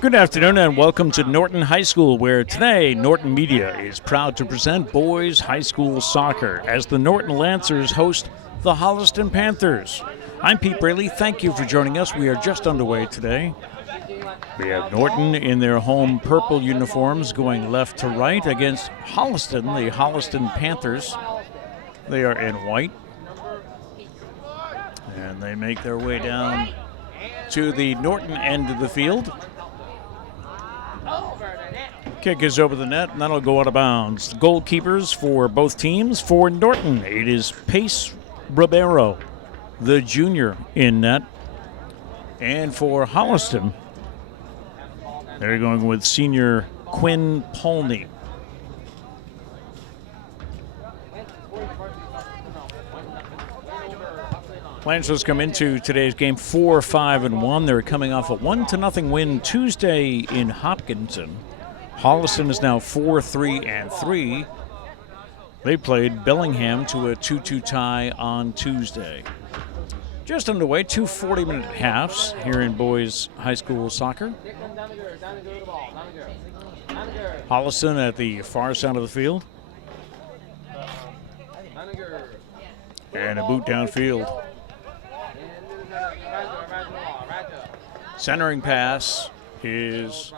Good afternoon and welcome to Norton High School, where today Norton Media is proud to present boys high school soccer as the Norton Lancers host the Holliston Panthers. I'm Pete Braley. Thank you for joining us. We are just underway today. We have Norton in their home purple uniforms going left to right against Holliston, the Holliston Panthers. They are in white. And they make their way down to the Norton end of the field. Kick is over the net, and that'll go out of bounds. The goalkeepers for both teams. For Norton, it is Pace Ribeiro, the junior, in net. And for Holliston, they're going with senior Quinn Polney. Lancers come into today's game 4-5-1. They're coming off a 1-0 win Tuesday in Hopkinton. Holliston is now 4-3-3. They played Bellingham to a 2-2 tie on Tuesday. Just underway, 2 40-minute halves here in boys high school soccer. Holliston at the far side of the field. And a boot downfield. Centering pass is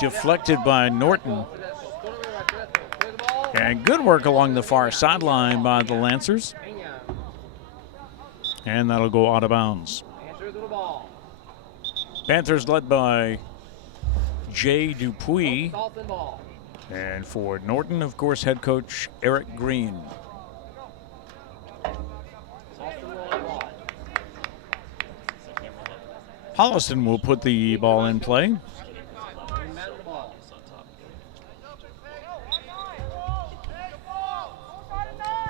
deflected by Norton. And good work along the far sideline by the Lancers. And that'll go out of bounds. Panthers led by Jay Dupuis. And for Norton, of course, head coach Eric Green. Holliston will put the ball in play.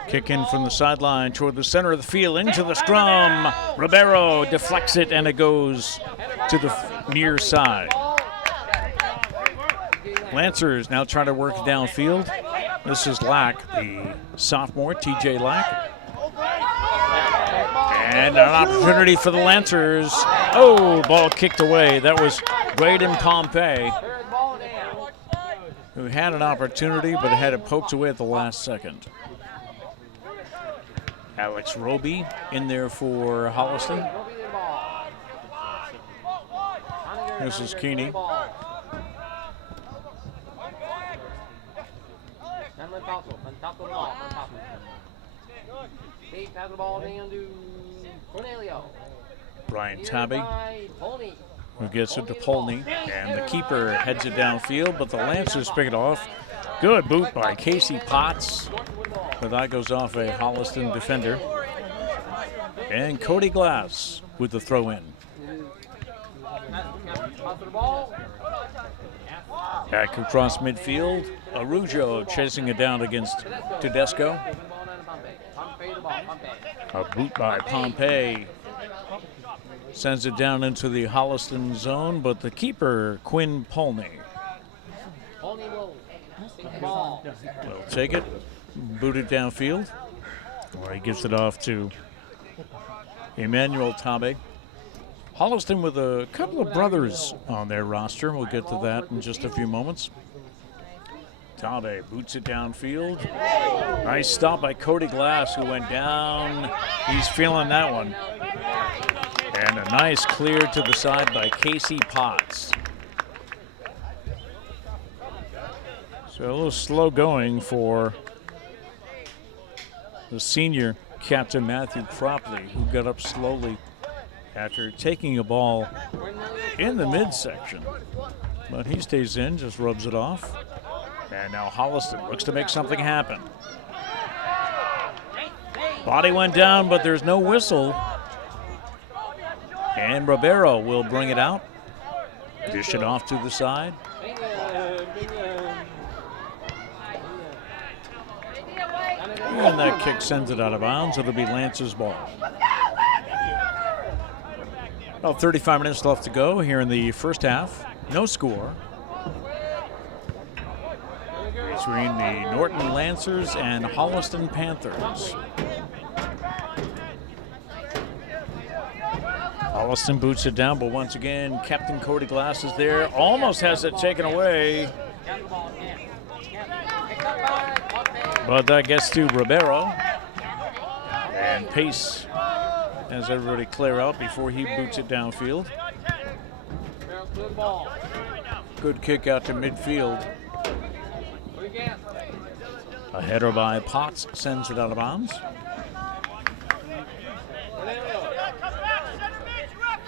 Kick in from the sideline toward the center of the field, into the scrum. Ribeiro deflects it, and it goes to the near side. Lancers now trying to work downfield. This is Lack, the sophomore, TJ Lack. And an opportunity for the Lancers. Oh, ball kicked away. That was Braden Pompey, who had an opportunity but had it poked away at the last second. Alex Roby in there for Holliston. This is Keeney. Brian Tabby, who gets it to Polney, and the keeper heads it downfield, but the Lancers pick it off. Good boot by Casey Potts, but that goes off a Holliston defender. And Cody Glass with the throw in. Back across midfield, Arujo chasing it down against Tedesco. A boot by Pompey sends it down into the Holliston zone, but the keeper, Quinn Polney, will take it, boot it downfield, or he gives it off to Emmanuel Tabe. Holliston with a couple of brothers on their roster. We'll get to that in just a few moments. Tabe boots it downfield. Nice stop by Cody Glass, who went down. He's feeling that one. And a nice clear to the side by Casey Potts. So a little slow going for the senior captain, Matthew Cropley, who got up slowly after taking a ball in the midsection. But he stays in, just rubs it off. And now Holliston looks to make something happen. Body went down, but there's no whistle. And Ribeiro will bring it out. Dish it off to the side. And that kick sends it out of bounds. It'll be Lance's ball. About 35 minutes left to go here in the first half. No score between the Norton Lancers and Holliston Panthers. Holliston boots it down, but once again, Captain Cody Glass is there. Almost has it taken away. But that gets to Ribeiro. And Pace has everybody clear out before he boots it downfield. Good kick out to midfield. A header by Potts sends it out of bounds.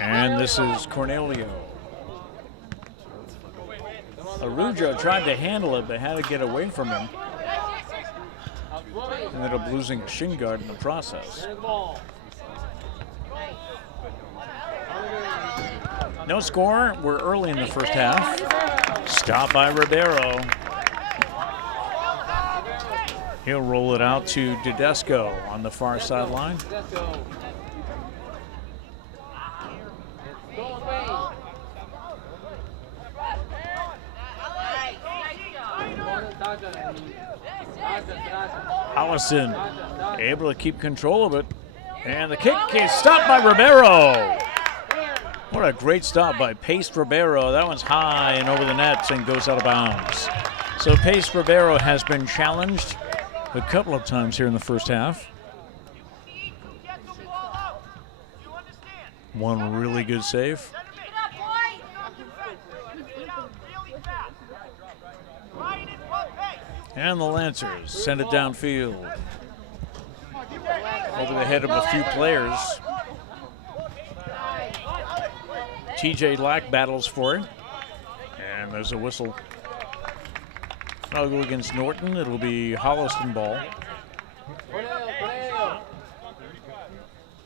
And this is Cornelio. Arujo tried to handle it, but had to get away from him. Ended up losing a shin guard in the process. No score. We're early in the first half. Stop by Ribeiro. He'll roll it out to Tedesco on the far sideline. Holliston able to keep control of it. And the kick is stopped by Ribeiro. What a great stop by Pace Ribeiro. That one's high and over the nets and goes out of bounds. So Pace Ribeiro has been challenged a couple of times here in the first half. One really good save. And the Lancers send it downfield. Over the head of a few players. TJ Lack battles for it. And there's a whistle. I'll go against Norton. It'll be Holliston ball.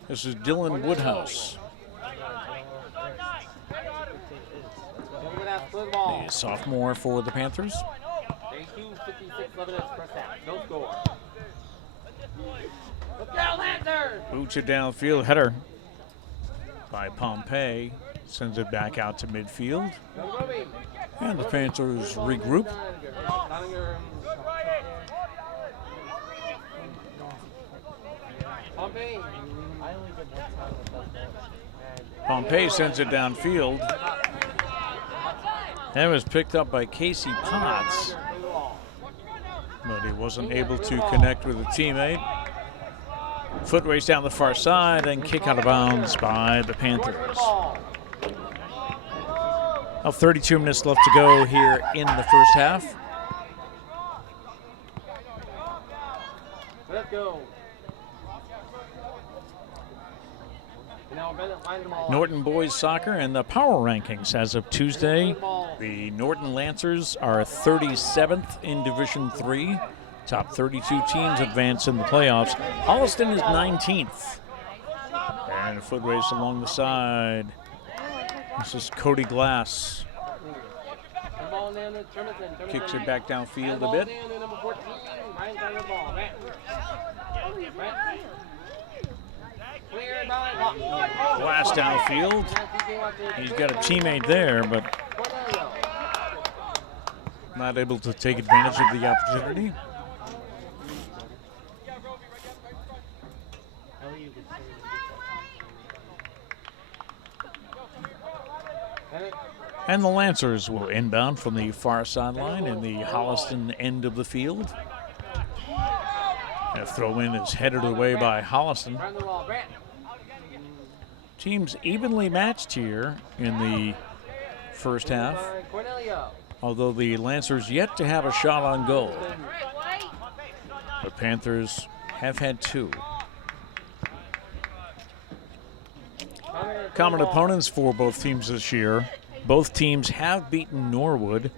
This is Dylan Woodhouse. The sophomore for the Panthers. Boots it downfield, header by Pompey. Sends it back out to midfield. And the Panthers regroup. Pompey sends it downfield. That was picked up by Casey Potts, but he wasn't able to connect with a teammate. Foot race down the far side and kick out of bounds by the Panthers. Now 32 minutes left to go here in the first half. Let's go. Norton boys soccer and the power rankings as of Tuesday. The Norton Lancers are 37th in Division III. Top 32 teams advance in the playoffs. Holliston is 19th. And a foot race along the side. This is Cody Glass. Kicks it back downfield a bit. Glass downfield. He's got a teammate there, but not able to take advantage of the opportunity. And the Lancers will inbound from the far sideline in the Holliston end of the field. A throw in is headed away by Holliston. Teams evenly matched here in the first half, although the Lancers yet to have a shot on goal. The Panthers have had two. Common opponents for both teams this year. Both teams have beaten Norwood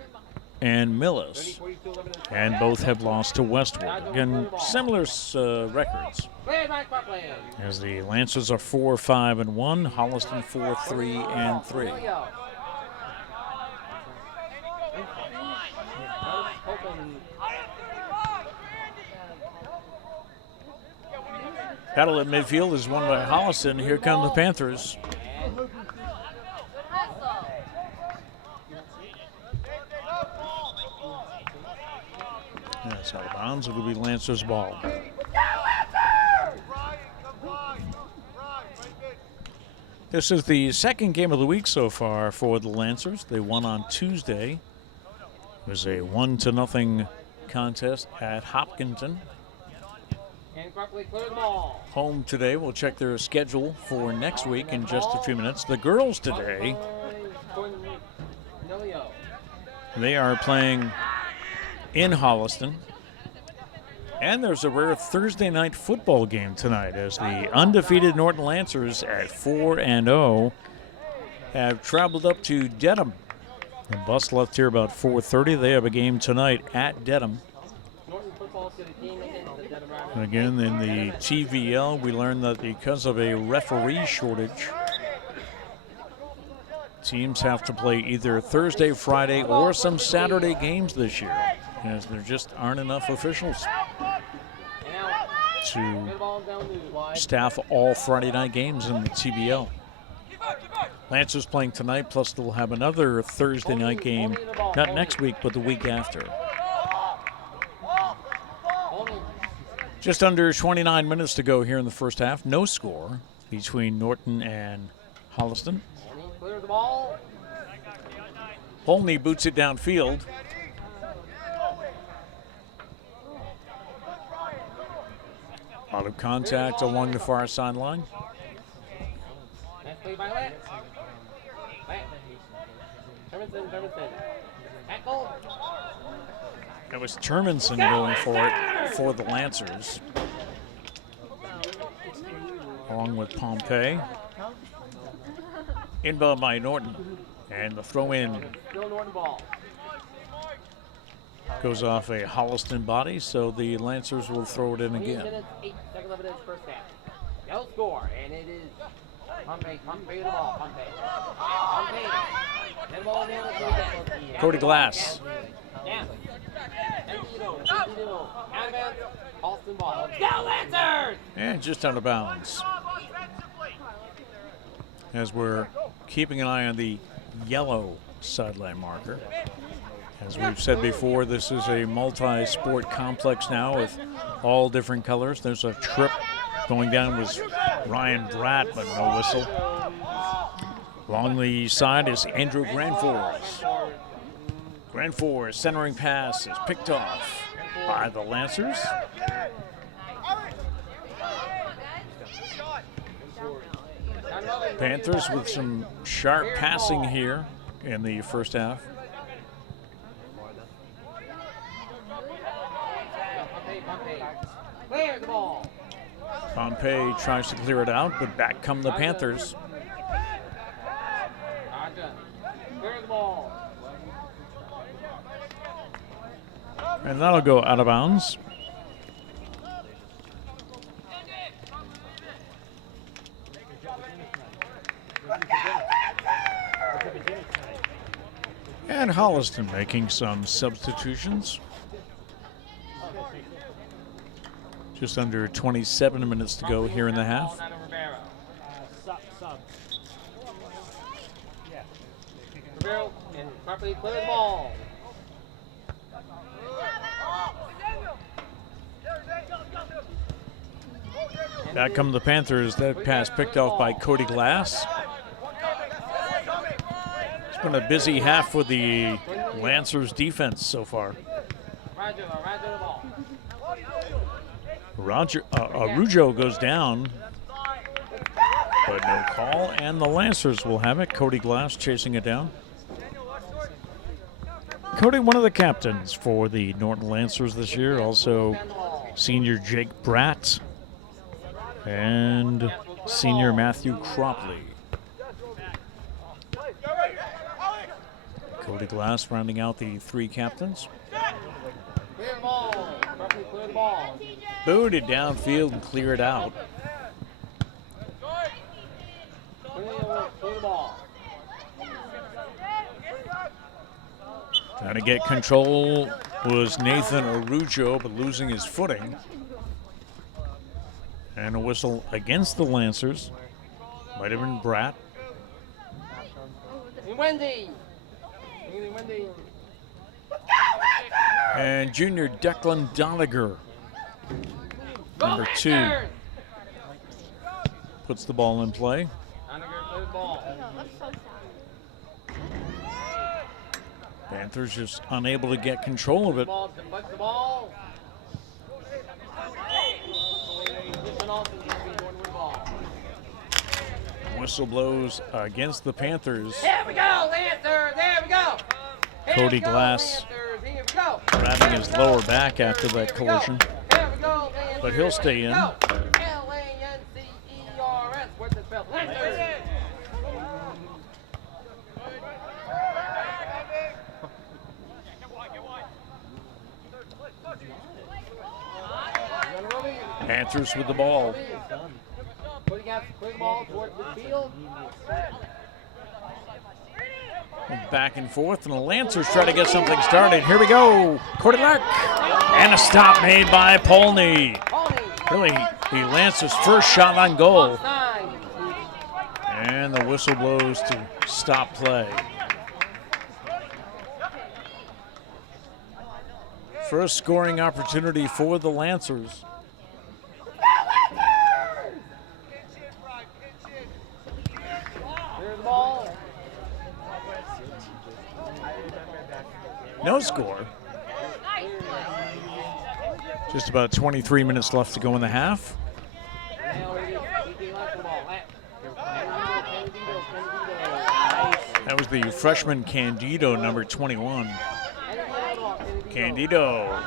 and Millis, and both have lost to Westwood. Again, similar records. As the Lancers are 4-5-1, Holliston 4-3-3. Battle at midfield is won by Holliston. Here come the Panthers. That's out of bounds. It'll be Lancers' ball. This is the second game of the week so far for the Lancers. They won on Tuesday. It was a 1-0 contest at Hopkinton. Home today. We'll check their schedule for next week in just a few minutes. The girls today, they are playing in Holliston. And there's a rare Thursday night football game tonight as the undefeated Norton Lancers at 4-0 have traveled up to Dedham. The bus left here about 4:30. They have a game tonight at Dedham. Again, in the TVL, we learned that because of a referee shortage, teams have to play either Thursday, Friday, or some Saturday games this year, as there just aren't enough officials to staff all Friday night games in the TBL. Lancers playing tonight, plus they'll have another Thursday night game, not next week, but the week after. Just under 29 minutes to go here in the first half. No score between Norton and Holliston. Holney boots it downfield. Out of contact along the far sideline. That was Terminson going for it for the Lancers, along with Pompey. Inbound by Norton, and the throw in goes off a Holliston body, so the Lancers will throw it in again. No score, and it is Pompey the ball. Pompey. Cody Glass. And just out of bounds. As we're keeping an eye on the yellow sideline marker. As we've said before, this is a multi-sport complex now with all different colors. There's a trip going down with Ryan Bratt, but no whistle. Along the side is Andrew Granfors. Granfors centering pass is picked off by the Lancers. Panthers with some sharp passing here in the first half. Pompey tries to clear it out, but back come the Panthers. And that'll go out of bounds. And Holliston making some substitutions. Just under 27 minutes to go here in the half. Back come the Panthers. That pass picked off by Cody Glass. It's been a busy half for the Lancers defense so far. Arujo goes down, but no call, and the Lancers will have it. Cody Glass chasing it down. Cody, one of the captains for the Norton Lancers this year, also senior Jake Bratt and senior Matthew Cropley. Cody Glass rounding out the three captains. Booted downfield and cleared out. Trying to get control was Nathan Arujo, but losing his footing. And a whistle against the Lancers. Might have been Bratt. And junior Declan Doniger, number 2, puts the ball in play. Panthers just unable to get control of it. Whistle blows against the Panthers. There we go, Lancers. There we go. Cody Glass grabbing his lower back after that collision, but he'll stay in. L-A-N-C-E-R-S. What's it spelled? Lancers. Panthers with the ball. Putting the ball towards the field. Back and forth, and the Lancers try to get something started. Here we go. Cordy Lark. And a stop made by Polney. Really, he lands his first shot on goal. And the whistle blows to stop play. First scoring opportunity for the Lancers. No score. Just about 23 minutes left to go in the half. That was the freshman Candido, number 21. Candido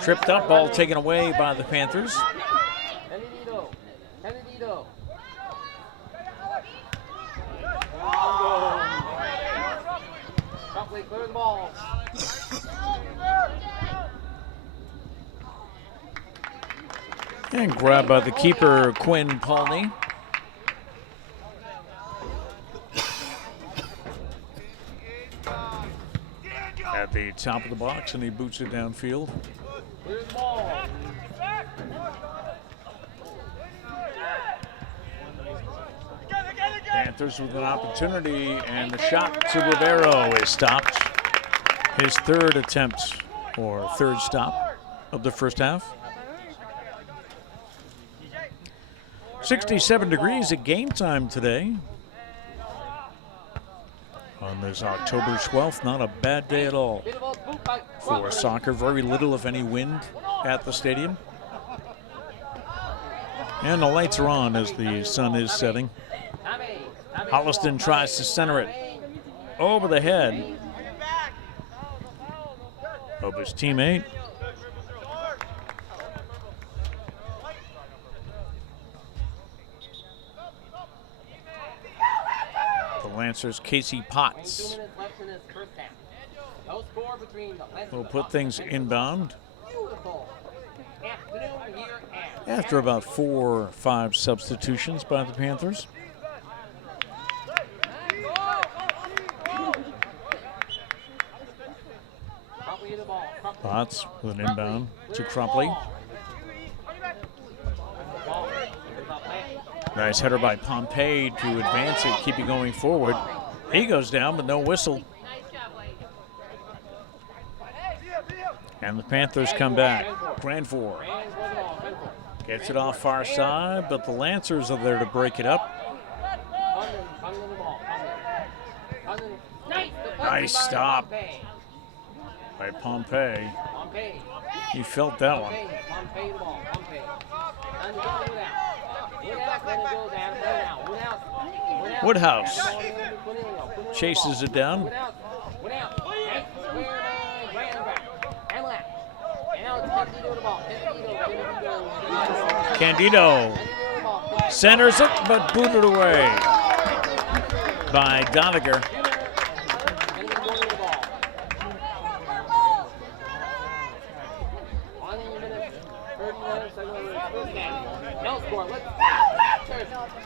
tripped up, ball taken away by the Panthers. Clear the ball. And grabbed by the keeper, Quinn Polney. At the top of the box, and he boots it downfield. Clear the ball. Panthers with an opportunity, and the shot to Rivero is stopped. His third attempt, or third stop of the first half. 67 degrees at game time today. On this October 12th, not a bad day at all for soccer. Very little, if any, wind at the stadium. And the lights are on as the sun is setting. Holliston tries to center it over the head of his teammate. The Lancers' Casey Potts will put things inbound after about 4 or 5 substitutions by the Panthers. Potts with an inbound to Crumpley. Nice header by Pompey to advance it, keep it going forward. He goes down, but no whistle. And the Panthers come back. Grandford gets it off far side, but the Lancers are there to break it up. Nice stop by Pompey. He felt that one. Woodhouse chases it down. Candido centers it, but booted away by Doniger.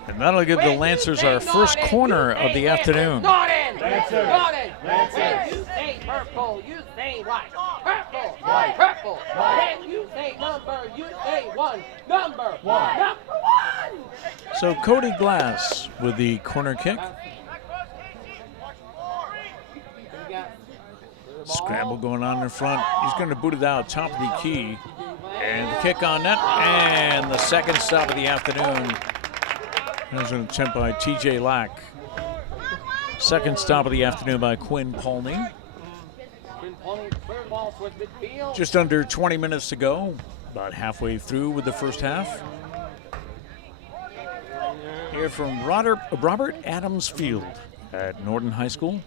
And that'll give the Lancers our first corner of the afternoon. Norton! You say purple, you say white. Purple, purple. Then you say number, you say one. Number one. So Cody Glass with the corner kick. Scramble going on in front. He's going to boot it out top of the key. And the kick on net, and the second stop of the afternoon There's an attempt by TJ Lack. Second stop of the afternoon by Quinn Polney. Just under 20 minutes to go. About halfway through with the first half. Here from Robert Adams Field at Norton High School.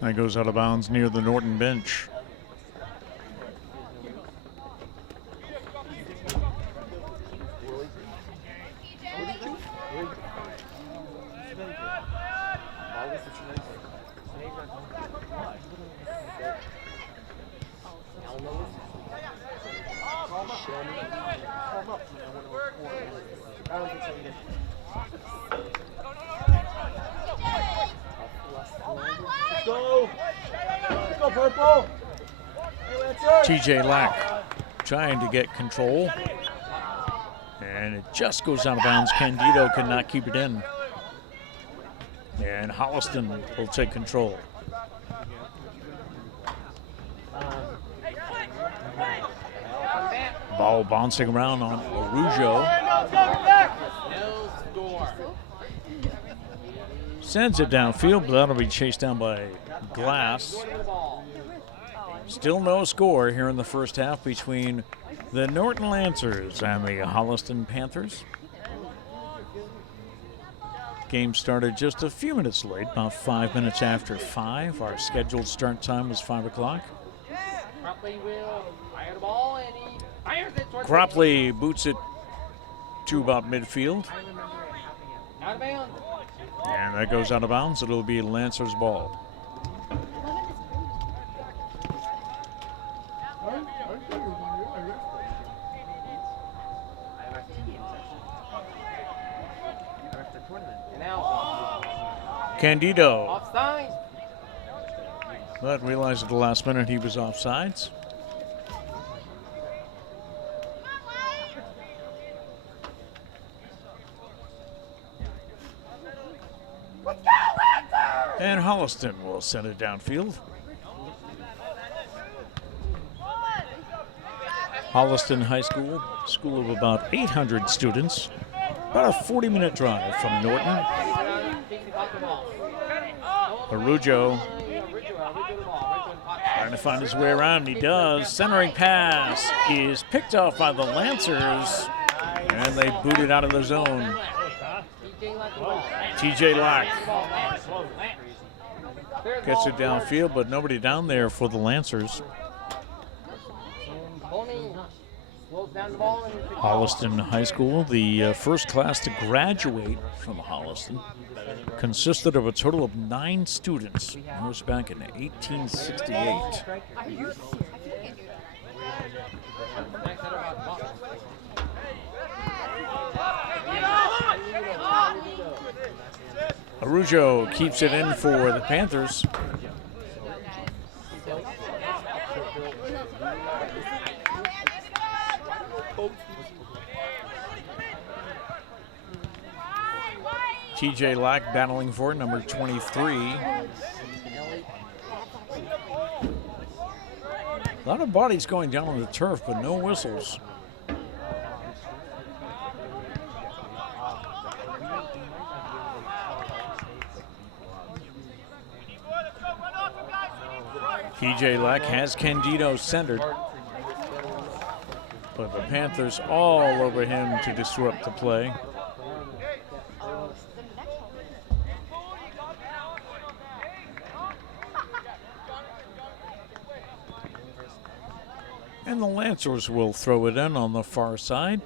That goes out of bounds near the Norton bench. Purple. TJ Lack trying to get control. And it just goes out of bounds. Candido cannot keep it in. And Holliston will take control. Ball bouncing around on Arujo. Sends it downfield, but that'll be chased down by Glass. Still no score here in the first half between the Norton Lancers and the Holliston Panthers. Game started just a few minutes late, about 5 minutes after 5. Our scheduled start time was 5 o'clock. Cropley boots it to about midfield. And that goes out of bounds. It'll be Lancers ball. Candido. Offside. But realized at the last minute he was offsides. And Holliston will send it downfield. Holliston High School, school of about 800 students. About a 40-minute drive from Norton. Arujo trying to find his way around. He does. Centering pass is picked off by the Lancers. And they boot it out of the zone. TJ Lack gets it downfield, but nobody down there for the Lancers. Holliston High School, the first class to graduate from Holliston, consisted of a total of 9 students. That was back in 1868. Arujo keeps it in for the Panthers. TJ Lack battling for it, number 23. A lot of bodies going down on the turf, but no whistles. TJ Lack has Candido centered, but the Panthers all over him to disrupt the play. And the Lancers will throw it in on the far side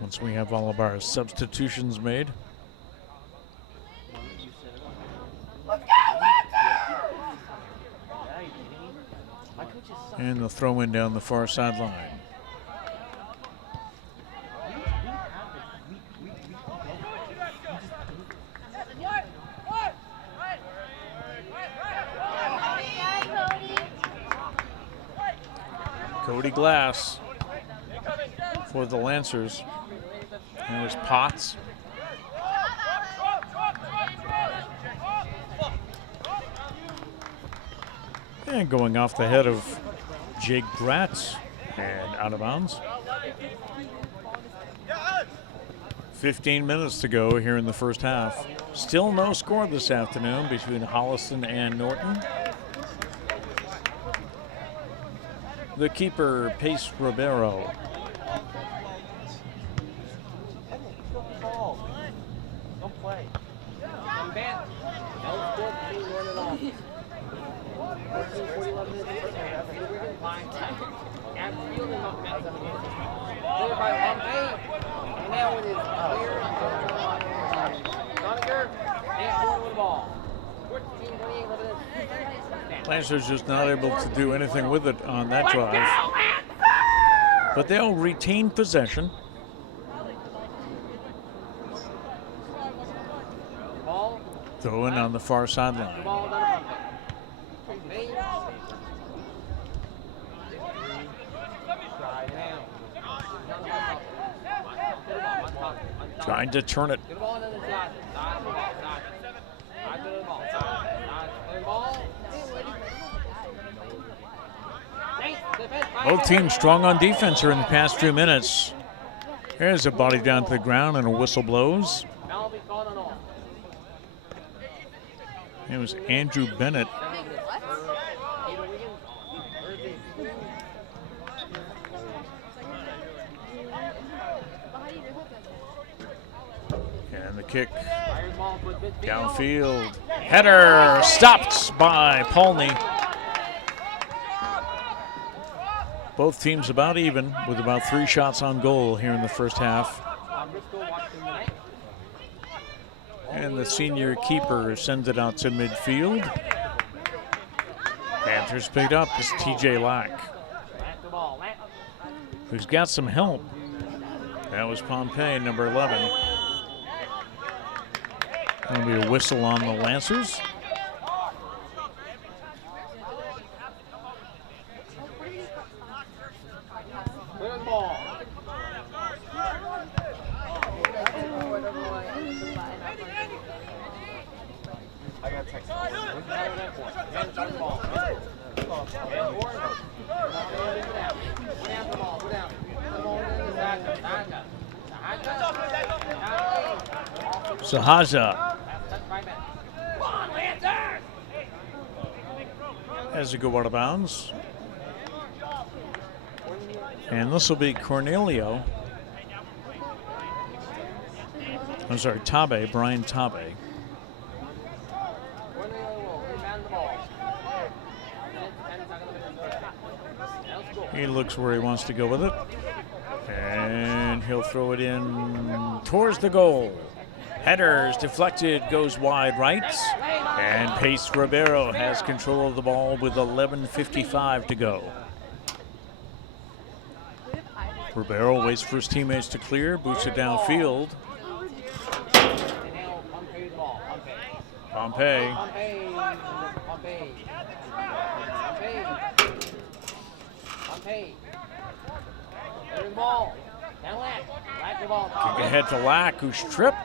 once we have all of our substitutions made. And the throw in down the far sideline. Cody Glass for the Lancers. There's Potts. And going off the head of Jake Gratz and out of bounds. 15 minutes to go here in the first half. Still no score this afternoon between Holliston and Norton. The keeper, Pace Ribeiro. Don't play. Lancers just not able to do anything with it on that drive. But they'll retain possession. Throw in on the far sideline. Trying to turn it. Both teams strong on defense here in the past few minutes. There's a body down to the ground and a whistle blows. It was Andrew Bennett. And the kick downfield. Header stopped by Paulney. Both teams about even with about 3 shots on goal here in the first half. And the senior keeper sends it out to midfield. Panthers picked up is TJ Lack, who's got some help. That was Pompey, number 11. That'll be a whistle on the Lancers. Sahaja has to go out of bounds. And this will be Cornelio. I'm sorry, Tabe, Brian Tabe. He looks where he wants to go with it. And he'll throw it in towards the goal. Headers deflected, goes wide right. And Pace Ribeiro has control of the ball with 11:55 to go. Ribeiro waits for his teammates to clear, boots it downfield. Pompey. Kick ahead to Lack, who's tripped,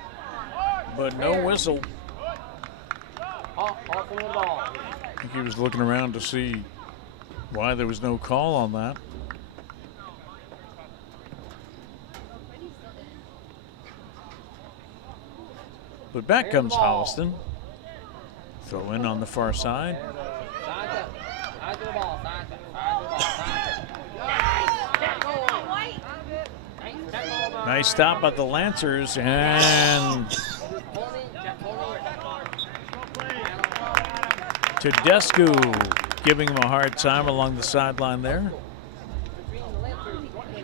but no whistle. I think he was looking around to see why there was no call on that. But back comes Holliston. Throw in on the far side. Nice stop by the Lancers, and Tedesco giving him a hard time along the sideline there.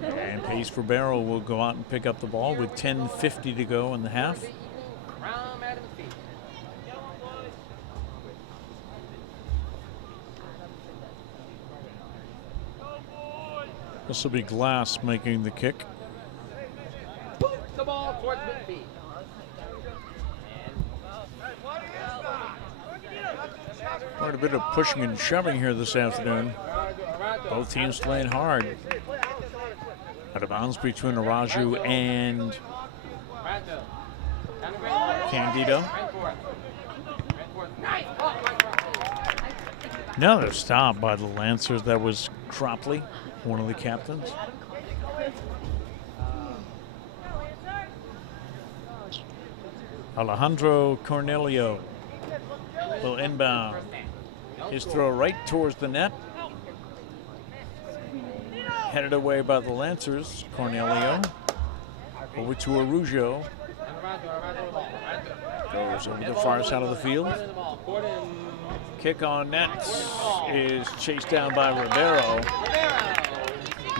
And Pace Ribeiro will go out and pick up the ball with 10:50 to go in the half. This will be Glass making the kick. The ball towards midfield. Quite a bit of pushing and shoving here this afternoon. Both teams playing hard. Out of bounds between Araju and Candido. Another stop by the Lancers. That was Cropley, one of the captains. Alejandro Cornelio will inbound. His throw right towards the net. Headed away by the Lancers. Cornelio over to Araujo. Goes over the far side of the field. Kick on net is chased down by Rivero.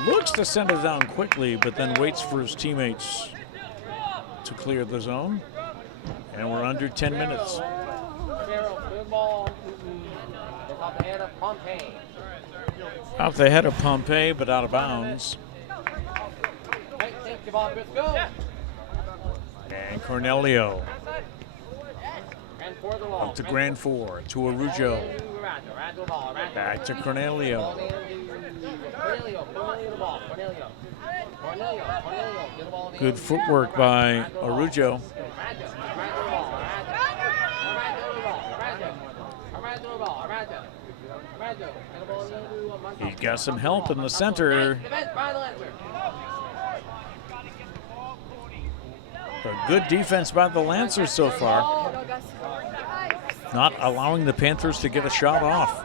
Looks to send it down quickly, but then waits for his teammates to clear the zone. And we're under 10 minutes. Off the head of Pompey, but out of bounds. And Cornelio up to Grand Four, to Araujo. Back to Cornelio. Good footwork by Araujo. He got some help in the center. A good defense by the Lancers so far. Not allowing the Panthers to get a shot off.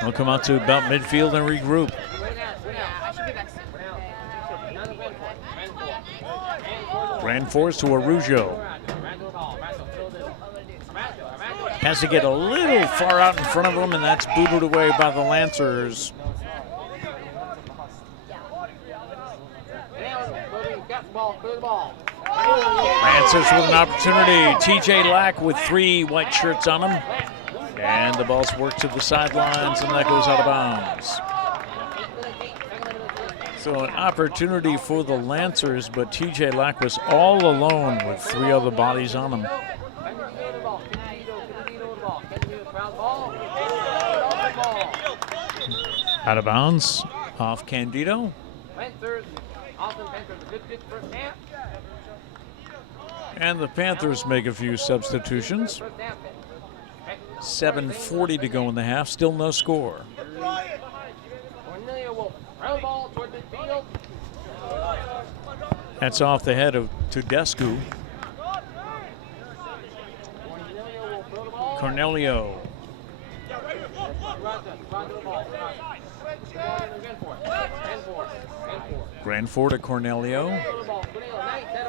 They'll come out to about midfield and regroup. Grand Force to Araujo. Has to get a little far out in front of him, and that's booted away by the Lancers. Lancers with an opportunity. TJ Lack with 3 white shirts on him. And the ball's worked to the sidelines, and that goes out of bounds. So an opportunity for the Lancers, but TJ Lack was all alone with 3 other bodies on him. Out of bounds, off Candido. And the Panthers make a few substitutions. 7:40 to go in the half, still no score. That's off the head of Tedescu. Cornelio. Grand Four to Cornelio.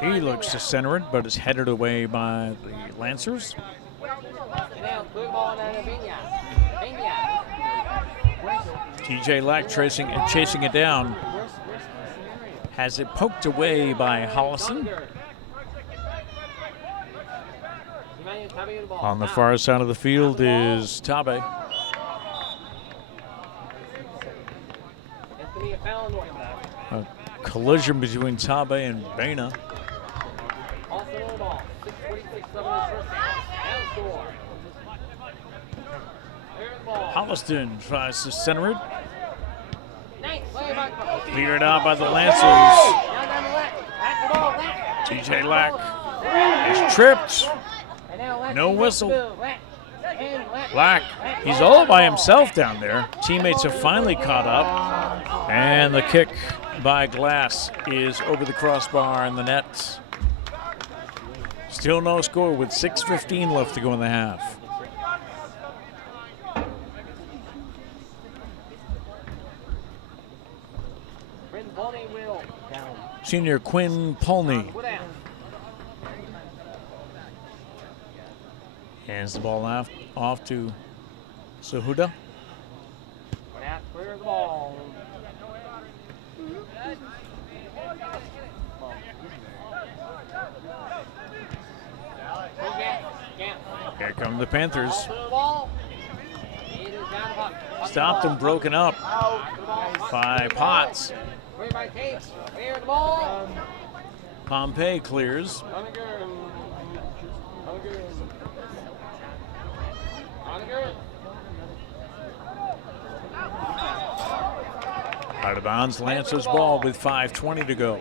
He looks to center it, but is headed away by the Lancers. TJ Lack chasing it down. Has it poked away by Holliston. On the far side of the field is Tabe. A collision between Tabe and Baina. Holliston tries to center it. Cleared out by the Lancers. TJ Lack is tripped. No whistle. Lack, he's all by himself down there. Teammates have finally caught up. And the kick by Glass is over the crossbar and the net. Still no score with 6:15 left to go in the half. Senior Quinn Polney hands the ball off to Sahuda. Clear the ball. Here come the Panthers. Stopped and broken up by Potts. Pompey clears. Out of bounds, Lancers ball with 5:20 to go.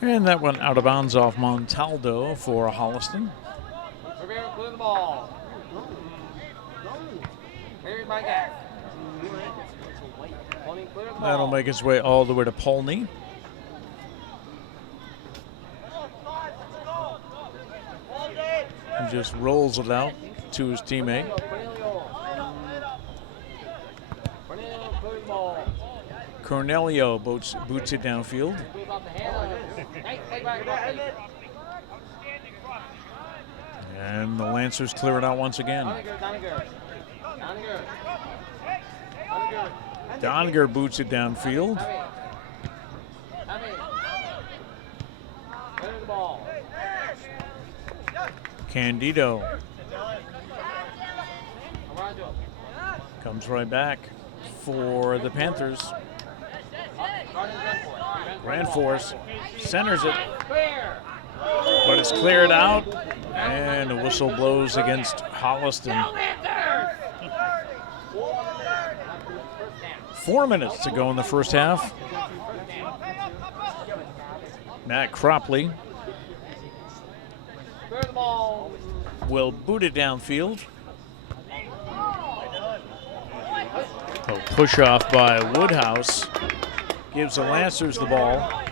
And that went out of bounds off Montaldo for Holliston. cleared by gas. Polney cleared the ball. That'll make its way all the way to Polney. He just rolls it out to his teammate. Cornelio cleared the ball. Cornelio boots it downfield. Moves off the hand. Nice play by Buckley. And the Lancers clear it out once again. Doniger boots it downfield. Clear the ball. Candido comes right back for the Panthers. Grand Force centers it, but it's cleared out, and a whistle blows against Holliston. 4 minutes to go in the first half. Matt Cropley will boot it downfield. A push off by Woodhouse gives the Lancers the ball.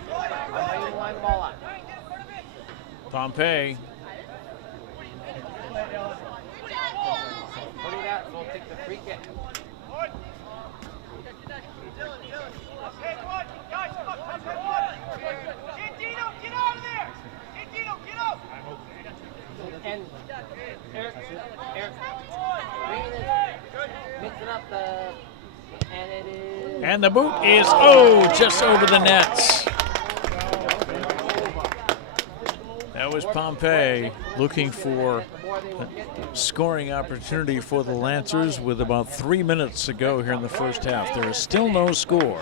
Pompey and Eric, mixing up the, and it is. and the boot is just over the nets. That was Pompey looking for a scoring opportunity for the Lancers with about 3 minutes to go here in the first half. There is still no score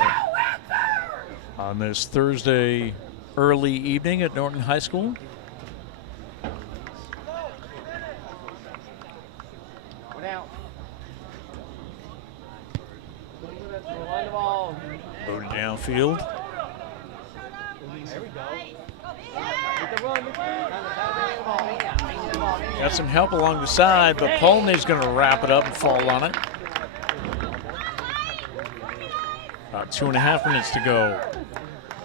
on this Thursday early evening at Norton High School. Booted downfield. There we go. Got some help along the side, but Polney's going to wrap it up and fall on it. About 2.5 minutes to go.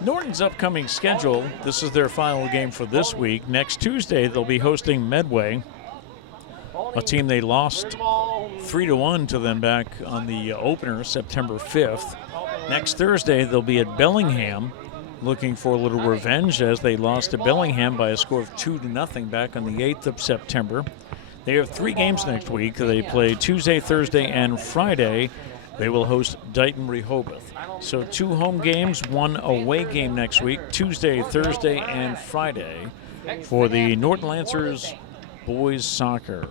Norton's upcoming schedule, this is their final game for this week. Next Tuesday, they'll be hosting Medway, a team they lost 3-1 to them back on the opener, September 5th. Next Thursday, they'll be at Bellingham, looking for a little revenge as they lost to Bellingham by a score of 2-0 back on the 8th of September. They have 3 games next week. They play Tuesday, Thursday, and Friday. They will host Dighton Rehoboth. So 2 home games, 1 away game next week, Tuesday, Thursday, and Friday for the Norton Lancers boys soccer.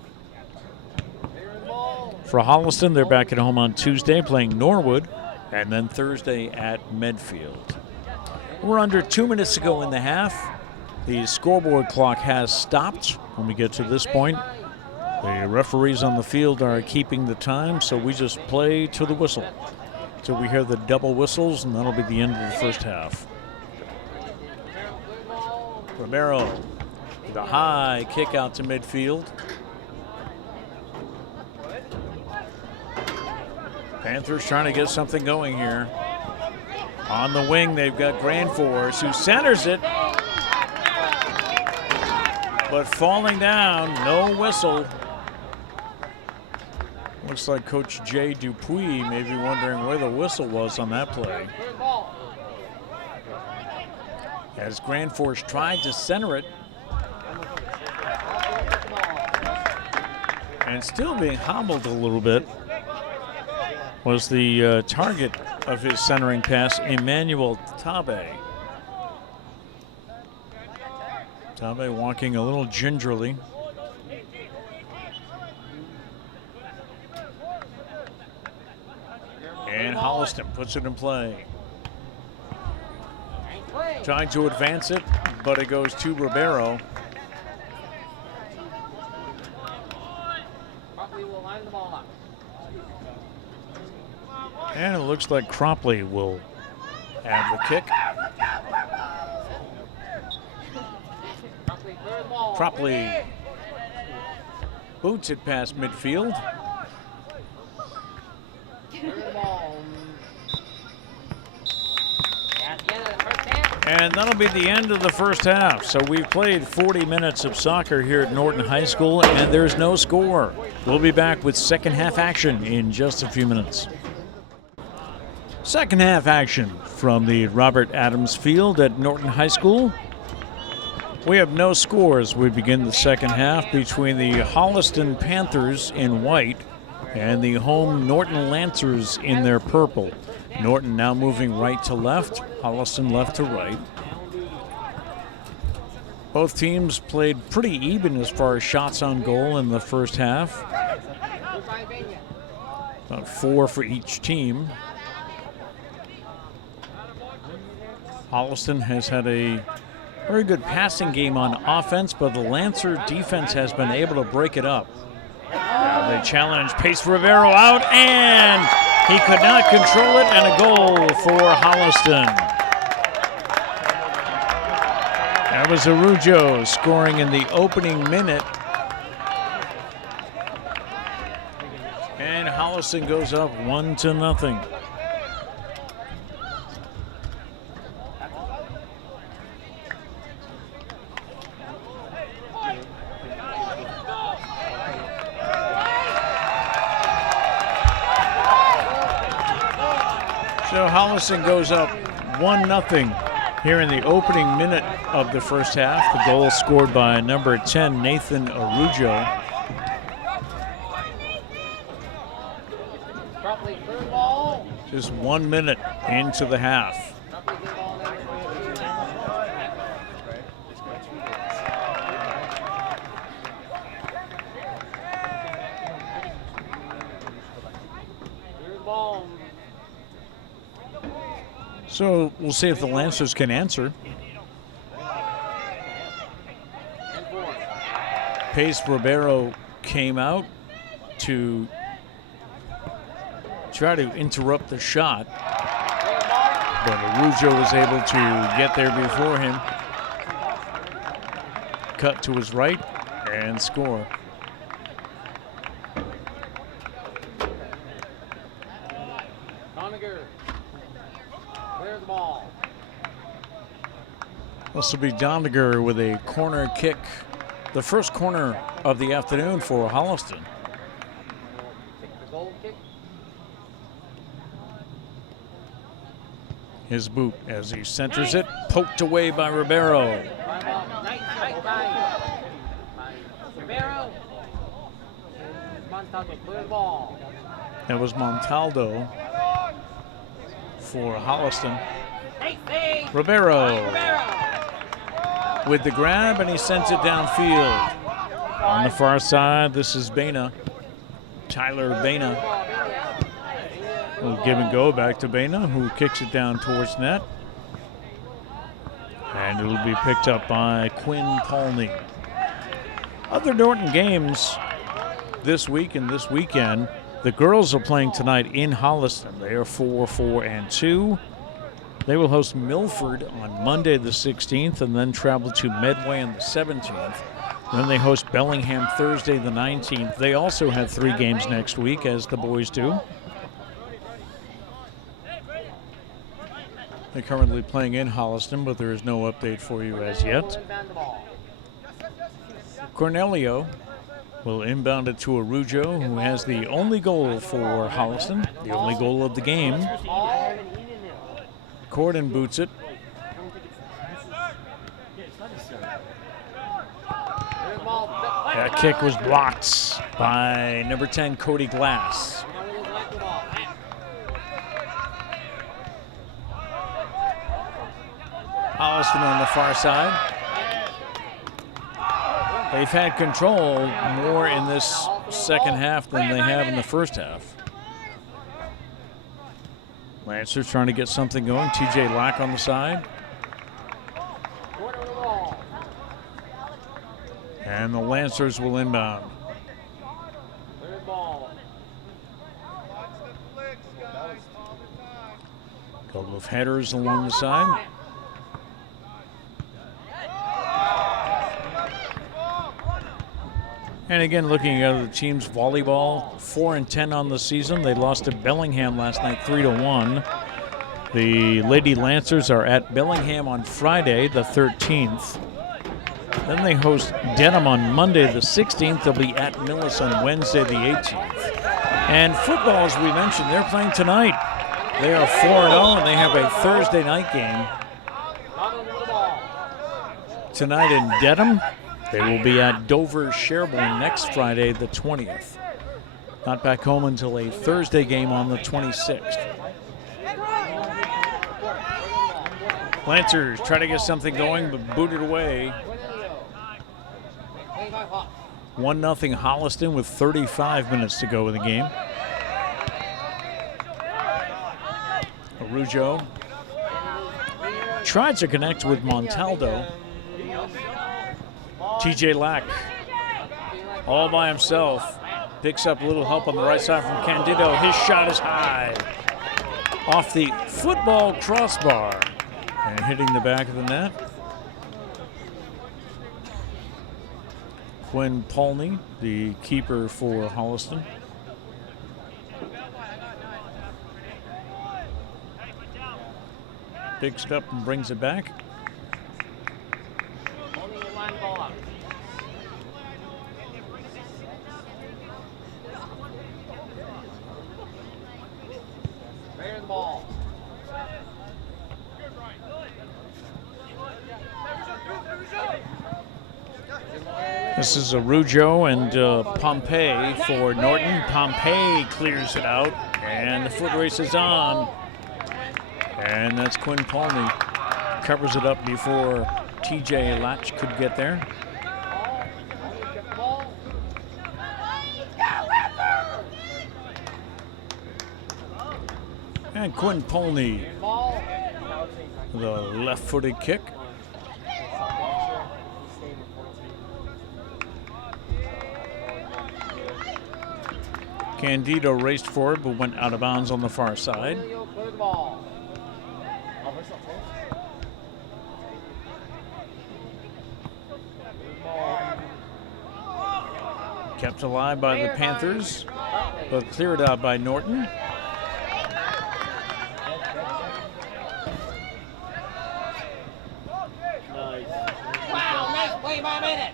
For Holliston, they're back at home on Tuesday playing Norwood, and then Thursday at Medfield. We're under 2 minutes to go in the half. The scoreboard clock has stopped when we get to this point. The referees on the field are keeping the time, so we just play to the whistle till we hear the double whistles, and that'll be the end of the first half. Romero with a high kick out to midfield. Panthers trying to get something going here. On the wing, they've got Grand Force, who centers it. But falling down, no whistle. Looks like Coach Jay Dupuis may be wondering where the whistle was on that play. As Grand Force tried to center it. And still being hobbled a little bit was the target of his centering pass, Emmanuel Tabe. Tabe walking a little gingerly. And Holliston puts it in play. Trying to advance it, but it goes to Ribeiro. And it looks like Cropley will have the kick. Cropley boots it past midfield. And that'll be the end of the first half. So we've played 40 minutes of soccer here at Norton High School, and there's no score. We'll be back with second half action in just a few minutes. Second half action from the Robert Adams Field at Norton High School. We have no scores. We begin the second half between the Holliston Panthers in white and the home Norton Lancers in their purple. Norton now moving right to left, Holliston left to right. Both teams played pretty even as far as shots on goal in the first half. About 4 for each team. Holliston has had a very good passing game on offense, but the Lancer defense has been able to break it up. Now they challenge, Pace Rivero out, and he could not control it, and a goal for Holliston. That was Arujo scoring in the opening minute. And Holliston goes up 1-0. So Holliston goes up 1-0 here in the opening minute of the first half. The goal scored by number 10, Nathan Arujo. Just 1 minute into the half. So we'll see if the Lancers can answer. Pace Ribeiro came out to try to interrupt the shot, but Arujo was able to get there before him, cut to his right, and score. This will be Dondiger with a corner kick, the first corner of the afternoon for Holliston. His boot as he centers it, poked away by Ribeiro. That was Montaldo for Holliston. Ribeiro with the grab, and he sends it downfield. On the far side, this is Baina, Tyler Baina. Will give and go back to Baina, who kicks it down towards net. And it will be picked up by Quinn Paulney. Other Norton games this week and this weekend. The girls are playing tonight in Holliston. They are 4-4-2. They will host Milford on Monday the 16th and then travel to Medway on the 17th. Then they host Bellingham Thursday the 19th. They also have 3 games next week, as the boys do. They're currently playing in Holliston, but there is no update for you as yet. Cornelio will inbound it to Arujo, who has the only goal for Holliston, the only goal of the game. Corden boots it. That kick was blocked by number 10, Cody Glass. Holliston on the far side. They've had control more in this second half than they have in the first half. Lancers trying to get something going. TJ Lack on the side. And the Lancers will inbound. Couple of headers along the side. And again, looking at the team's volleyball, 4-10 on the season. They lost to Bellingham last night, 3-1. The Lady Lancers are at Bellingham on Friday, the 13th. Then they host Dedham on Monday, the 16th. They'll be at Millis on Wednesday, the 18th. And football, as we mentioned, they're playing tonight. They are 4-0, and they have a Thursday night game tonight in Dedham. They will be at Dover Sherborne next Friday, the 20th. Not back home until a Thursday game on the 26th. Lancers try to get something going, but booted away. 1-0 Holliston with 35 minutes to go in the game. Arujo tried to connect with Montaldo. TJ Lack all by himself. Picks up a little help on the right side from Candido. His shot is high. Off the football crossbar and hitting the back of the net. Quinn Polney, the keeper for Holliston. Big step and brings it back. This is Arujo and Pompey for Norton. Pompey clears it out, and the foot race is on. And that's Quinn Polney. Covers it up before TJ Latch could get there. And Quinn Polney, the left-footed kick. Candido raced for it, but went out of bounds on the far side. Kept alive by the Panthers, but cleared out by Norton. Wow, nice play by Bennett.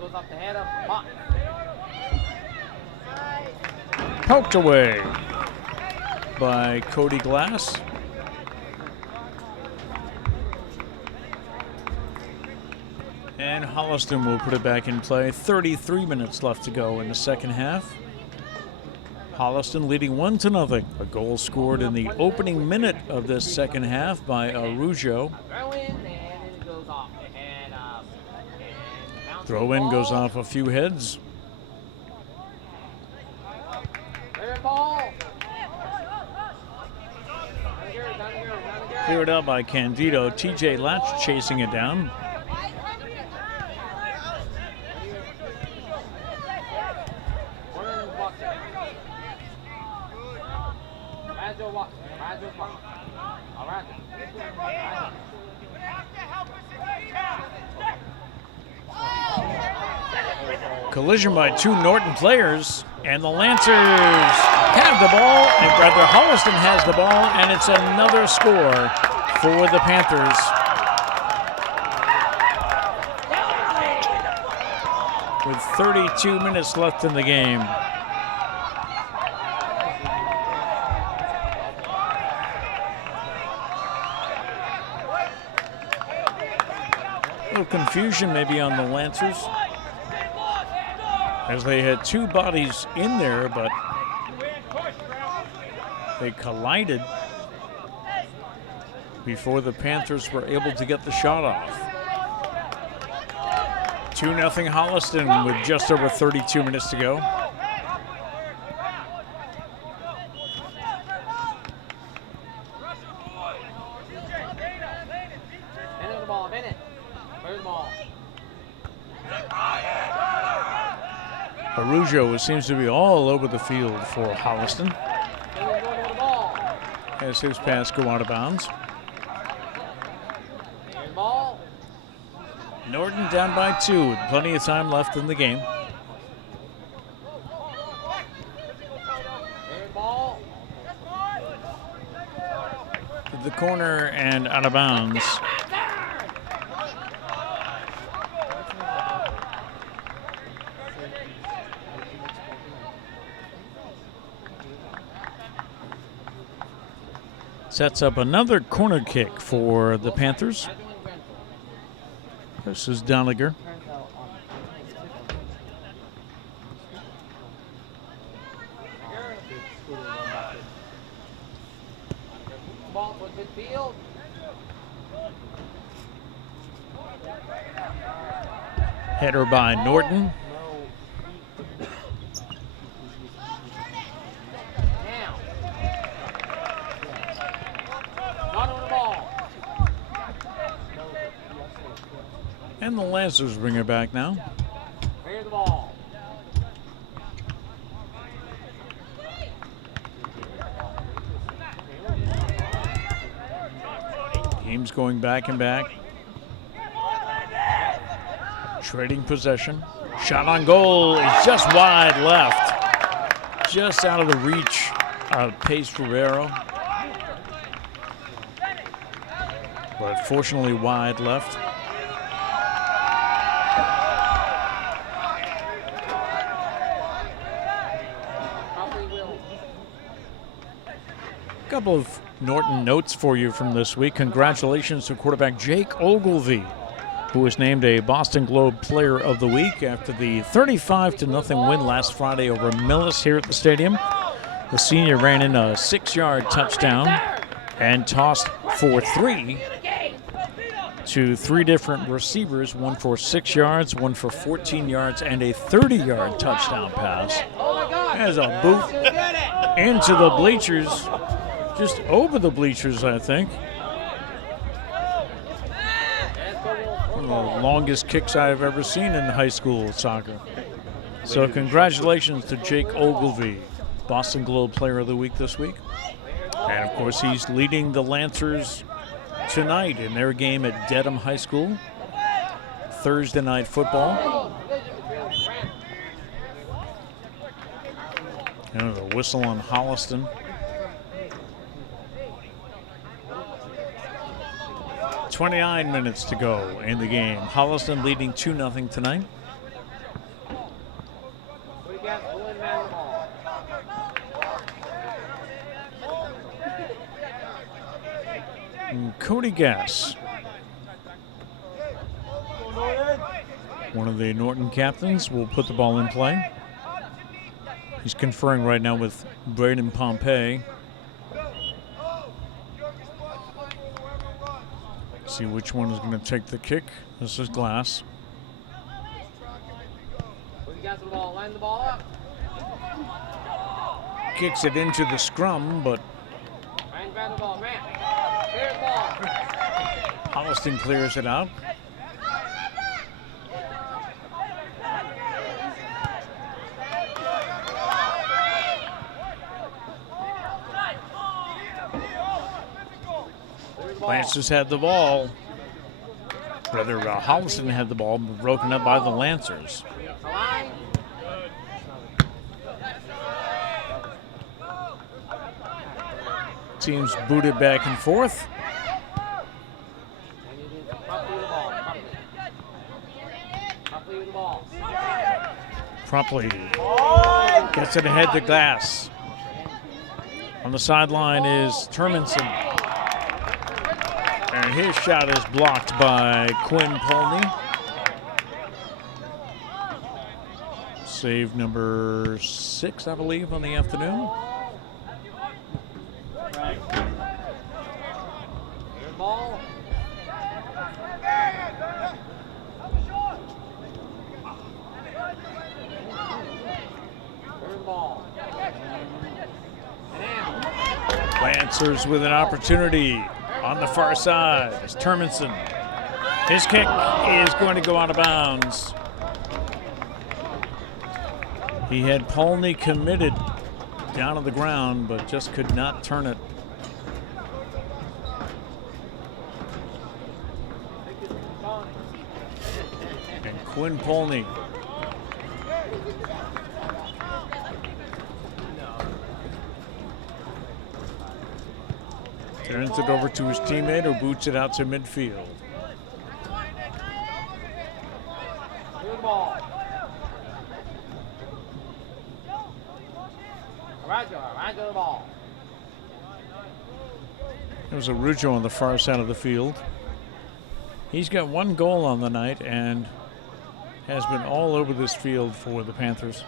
Goes up the head of Pop. Poked away by Cody Glass. And Holliston will put it back in play. 33 minutes left to go in the second half. Holliston leading 1-0. A goal scored in the opening minute of this second half by Arujo. Throw in goes off a few heads. Cleared out by Candido. TJ Latch chasing it down. Collision by two Norton players, and the Lancers have the ball, and rather Holliston has the ball, and it's another score for the Panthers. With 32 minutes left in the game. A little confusion maybe on the Lancers, as they had two bodies in there, but they collided before the Panthers were able to get the shot off. 2-0 Holliston with just over 32 minutes to go. Arujo seems to be all over the field for Holliston as his pass go out of bounds. Norton down by 2 with plenty of time left in the game. the corner and out of bounds. Sets up another corner kick for the Panthers. This is Doniger. Ball for midfield. Header by Norton. Now. Not on the ball. And the Lancers bring it back now. Clear the ball. Teams going back and back. Trading possession. Shot on goal is just wide left. Just out of the reach of Pace Rivero. But fortunately wide left. Probably will. A couple of Norton notes for you from this week. Congratulations to quarterback Jake Ogilvie, who was named a Boston Globe Player of the Week after the 35-0 win last Friday over Millis here at the stadium. The senior ran in a 6-yard touchdown and tossed for 3 to 3 different receivers, one for 6 yards, one for 14 yards, and a 30-yard touchdown pass. As a boot into the bleachers, just over the bleachers, I think. One of the longest kicks I've ever seen in high school soccer. So congratulations to Jake Ogilvie, Boston Globe Player of the Week this week. And of course he's leading the Lancers tonight in their game at Dedham High School. Thursday night football. And the whistle on Holliston. 29 minutes to go in the game. Holliston leading 2-0 tonight. And Cody Gass, one of the Norton captains, will put the ball in play. He's conferring right now with Braden Pompey. See which one is going to take the kick. This is Glass. Line the ball up. Kicks it into the scrum, but Grab the ball, man. Clear the ball. Holliston clears it out. Lancers had the ball. Rather, Holliston had the ball, broken up by the Lancers. Teams booted back and forth. Promptly gets it ahead to Glass. On the sideline is Terminson. And his shot is blocked by Quinn Polney. Save number 6, I believe, on the afternoon. Ball. Lancers with an opportunity on the far side. It's Terminson. His kick is going to go out of bounds. He had Polney committed down on the ground, but just could not turn it. And Quinn Polney. Turns it over to his teammate who boots it out to midfield. Clear the ball. Araujo the ball. There's Araujo on the far side of the field. He's got 1 goal on the night and has been all over this field for the Panthers.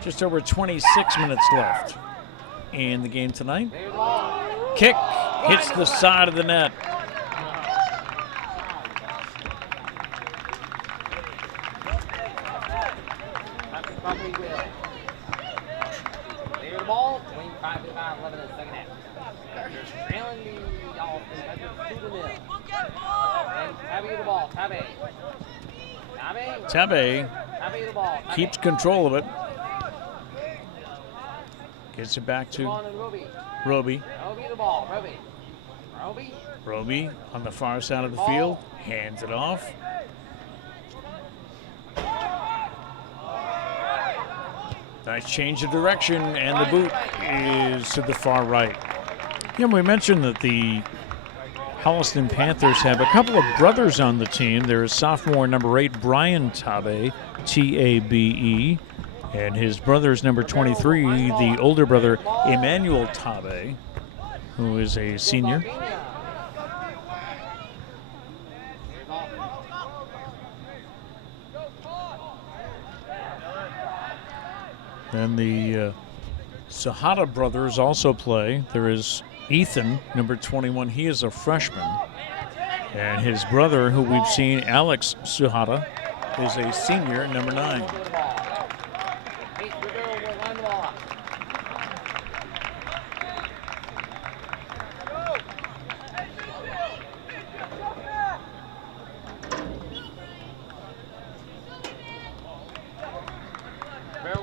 Just over 26 minutes left in the game tonight. Kick hits the side of the net. Clear the ball. 25 to 11 in the second half. Trailing the Holliston Panthers 2-0. And Tabby the ball. Tabby Tabby the ball. keeps control of it. Gets it back to Roby. Roby. Roby the ball. Roby. Roby on the far side of the field. Hands it off. Nice change of direction, and the boot is to the far right. Yeah, we mentioned that the Holliston Panthers have a couple of brothers on the team. There is sophomore number 8, Brian Tabe, T-A-B-E, and his brother is number 23, the older brother, Emmanuel Tabe, who is a senior. Then the Sahada brothers also play. There is Ethan, number 21. He is a freshman. And his brother, who we've seen, Alex Sahada, is a senior, number 9.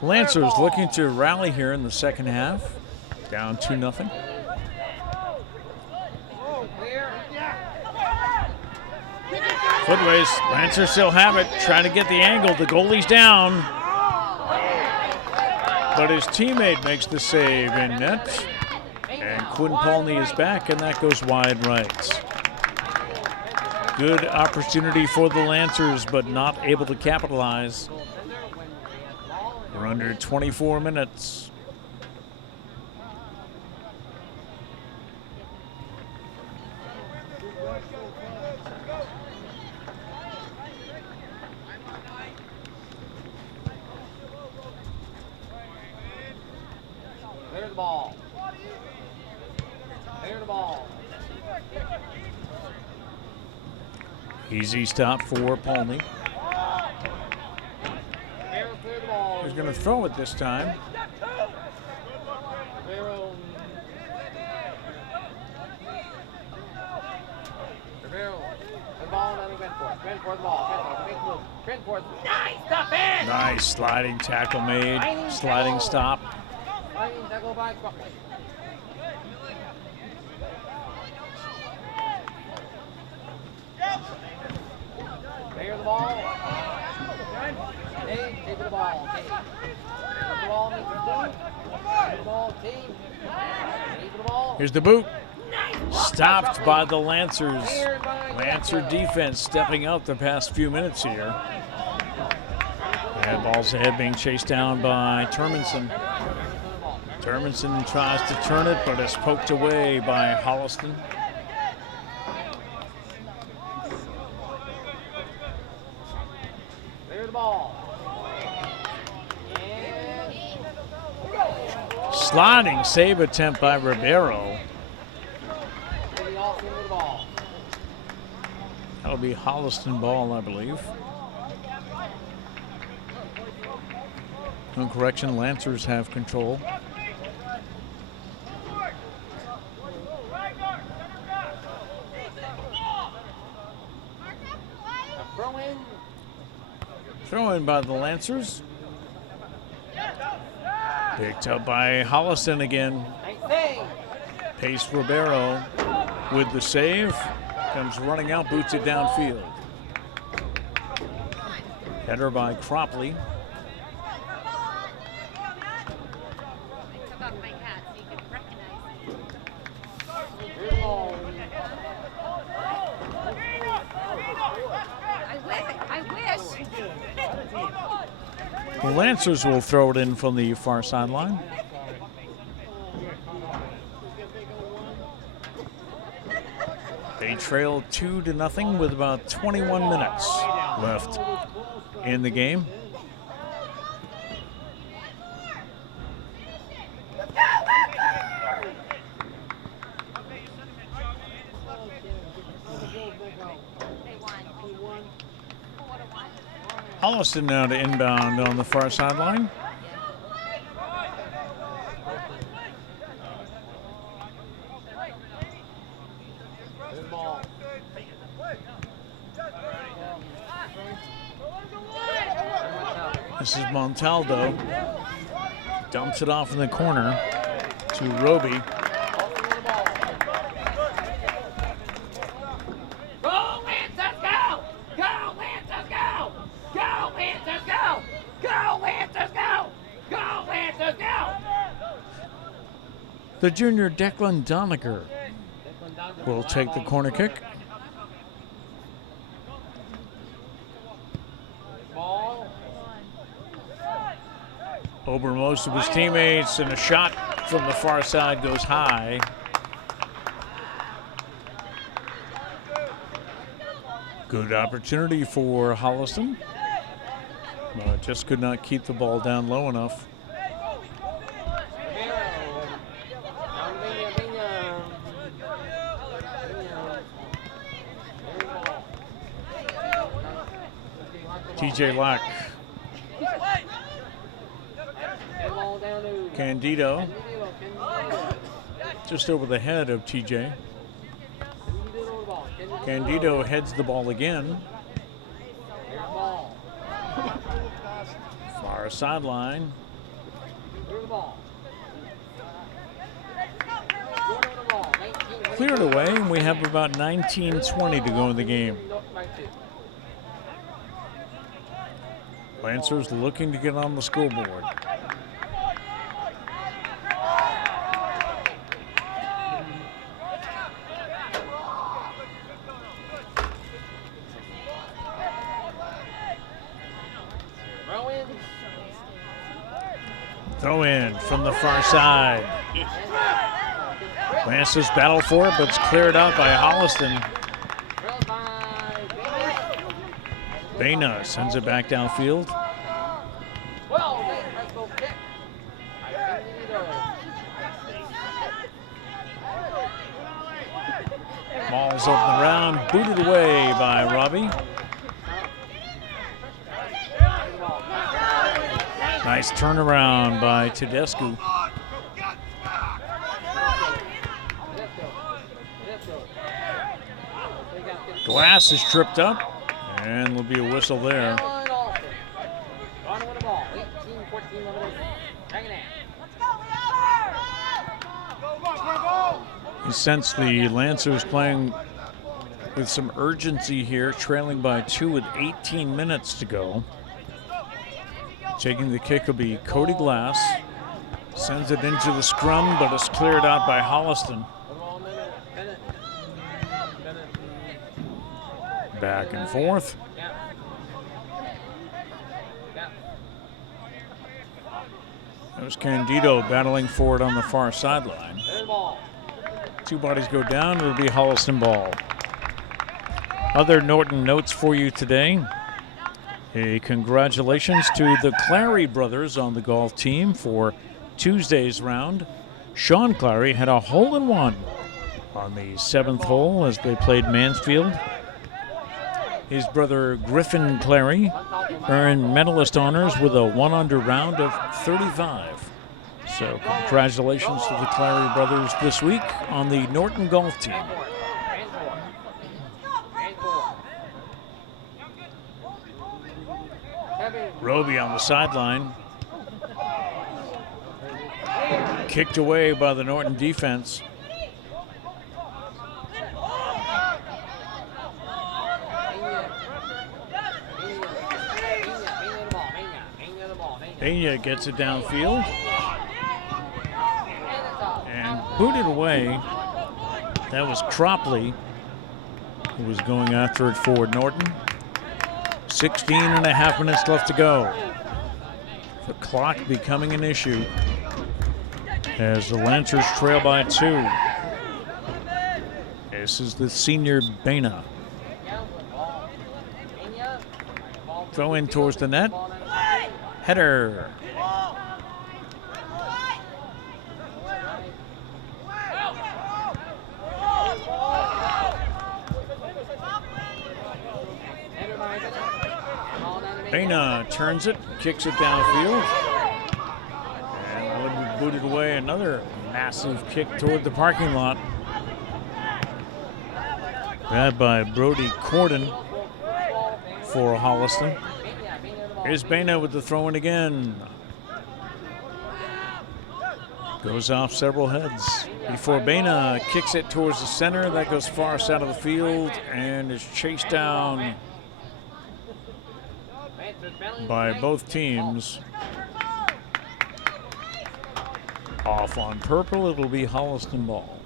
Lancers looking to rally here in the second half. Down 2-0. Footways, Lancers still have it, trying to get the angle. The goalie's down. But his teammate makes the save in net. And Quinn Paulney is back, and that goes wide right. Good opportunity for the Lancers, but not able to capitalize. We're under 24 minutes. Clear the ball. Clear the ball. Easy stop for Paulney. He's going to throw it this time. Nice sliding tackle made. Sliding stop. Clear the ball. Take the ball. Take the ball, team. Here's the boot. Stopped by the Lancers. Lancer defense stepping up the past few minutes here. And ball's ahead, being chased down by Terminson. Terminson tries to turn it, but is poked away by Holliston. Clear the ball. Sliding save attempt by Ribeiro. That'll be Holliston ball, I believe. No correction, Lancers have control. Throw in by the Lancers. Picked up by Holliston again. Pace Ribeiro with the save. Comes running out, boots it downfield. Header by Cropley. The Lancers will throw it in from the far sideline. They trail 2-0 with about 21 minutes left in the game. Holliston now to inbound on the far sideline. This is Montaldo. Dumps it off in the corner to Roby. The junior Declan Doniger will take the corner kick. Over most of his teammates, and a shot from the far side goes high. Good opportunity for Holliston, but just could not keep the ball down low enough. TJ Lack. Candido. Just over the head of TJ. Candido heads the ball again. Far sideline. Cleared away, and we have about 19:20 to go in the game. Lancers looking to get on the scoreboard. Throw in from the far side. Lancers battle for it, but it's cleared out by Holliston. Bena sends it back downfield. Ball's up and around, booted away by Robbie. Nice turnaround by Tedesco. Glass is tripped up, and there'll be a whistle there. You sense the Lancers playing with some urgency here, trailing by 2 with 18 minutes to go. Taking the kick will be Cody Glass. Sends it into the scrum, but it's cleared out by Holliston. Back and forth. There's Candido battling for it on the far sideline. 2 bodies go down, it'll be Holliston ball. Other Norton notes for you today. A congratulations to the Clary brothers on the golf team for Tuesday's round. Sean Clary had a hole-in-one on the 7th hole as they played Mansfield. His brother Griffin Clary earned medalist honors with a 1-under round of 35. So congratulations to the Clary brothers this week on the Norton golf team. Roby on the sideline. Kicked away by the Norton defense. Pena gets it downfield and booted away. That was Cropley who was going after it for Norton. 16 and a half minutes left to go. The clock becoming an issue as the Lancers trail by 2. This is the senior Bena. Throw in towards the net. Header. Bena turns it, kicks it downfield, and would be booted away. Another massive kick toward the parking lot. Grabbed by Brody Corden for Holliston. Here's Bena with the throw in again. Goes off several heads before Bena kicks it towards the center. That goes far side of the field and is chased down by both teams. Off on purple, it'll be Holliston ball.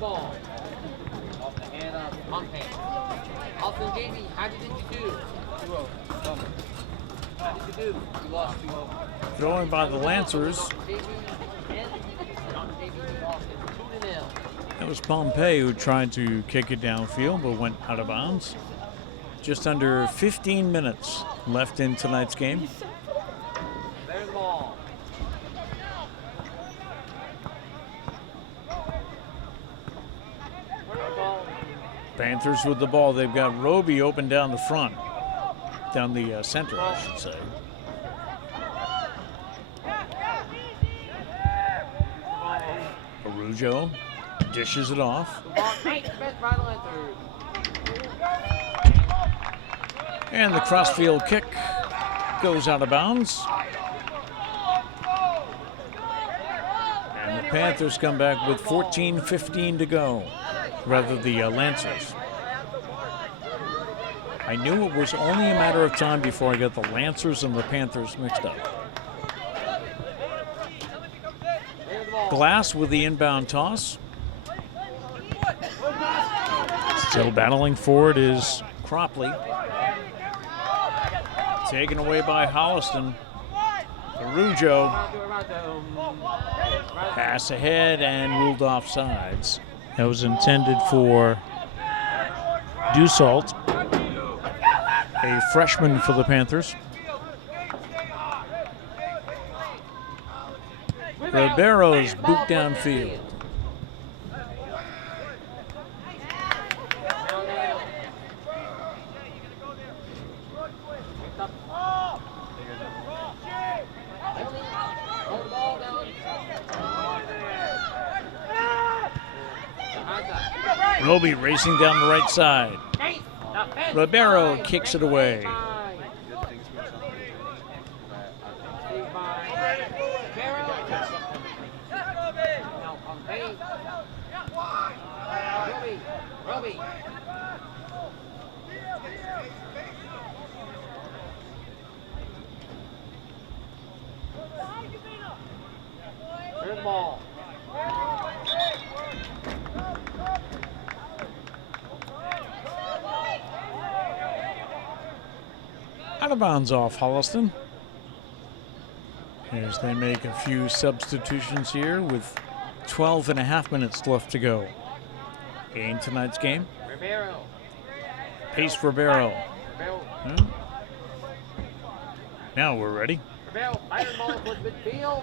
Ball off the hand of Pompey. Austin JV, how did you do? 2-0. How did you do? You lost 2-0. Thrown by the Lancers. That was Pompey who tried to kick it downfield but went out of bounds. Just under 15 minutes left in tonight's game. There's the ball. Panthers with the ball. They've got Roby open down the front. Down the center, I should say. Arujo dishes it off. And the crossfield kick goes out of bounds. And the Panthers come back with 14:15 to go. Rather, the Lancers. I knew it was only a matter of time before I got the Lancers and the Panthers mixed up. Glass with the inbound toss. Still battling for it is Cropley. Taken away by Holliston. Arujo. Pass ahead and ruled off sides. That was intended for Dussault, a freshman for the Panthers. Ribeiro's boot downfield. Roby racing down the right side. Ribeiro kicks it away. Ball. Out of bounds off Holliston. As they make a few substitutions here with 12.5 minutes left to go in tonight's game. Ribeiro. Pace Ribeiro. Ribeiro. Now we're ready. Ribeiro, iron ball towards midfield.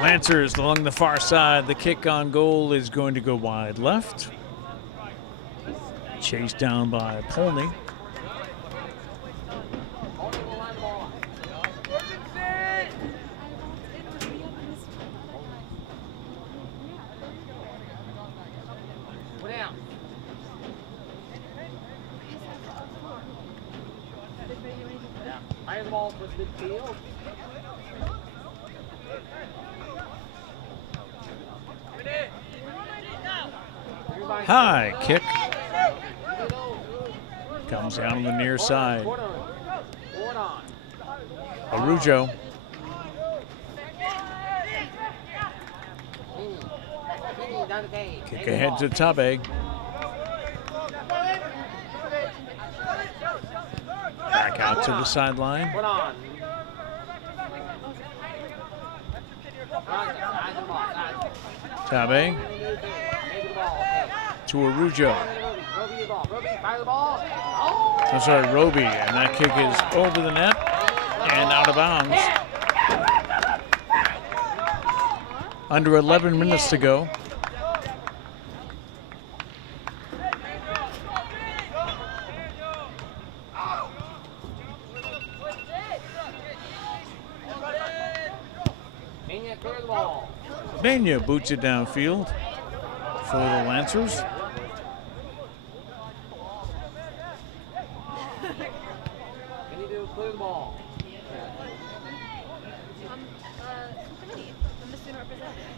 Lancers along the far side. The kick on goal is going to go wide left. Chased down by Polney. Iron ball towards midfield. High kick. Comes down on the near side. Arujo. Behind the cage. Kick ahead to Tabe. Back out to the sideline. Put on. Tabe to Arujo. I'm sorry, Roby, and that kick is over the net and out of bounds. Under 11 minutes to go. Mania boots it downfield for the Lancers. Can you do clear the ball? Committee. I'm the student representative.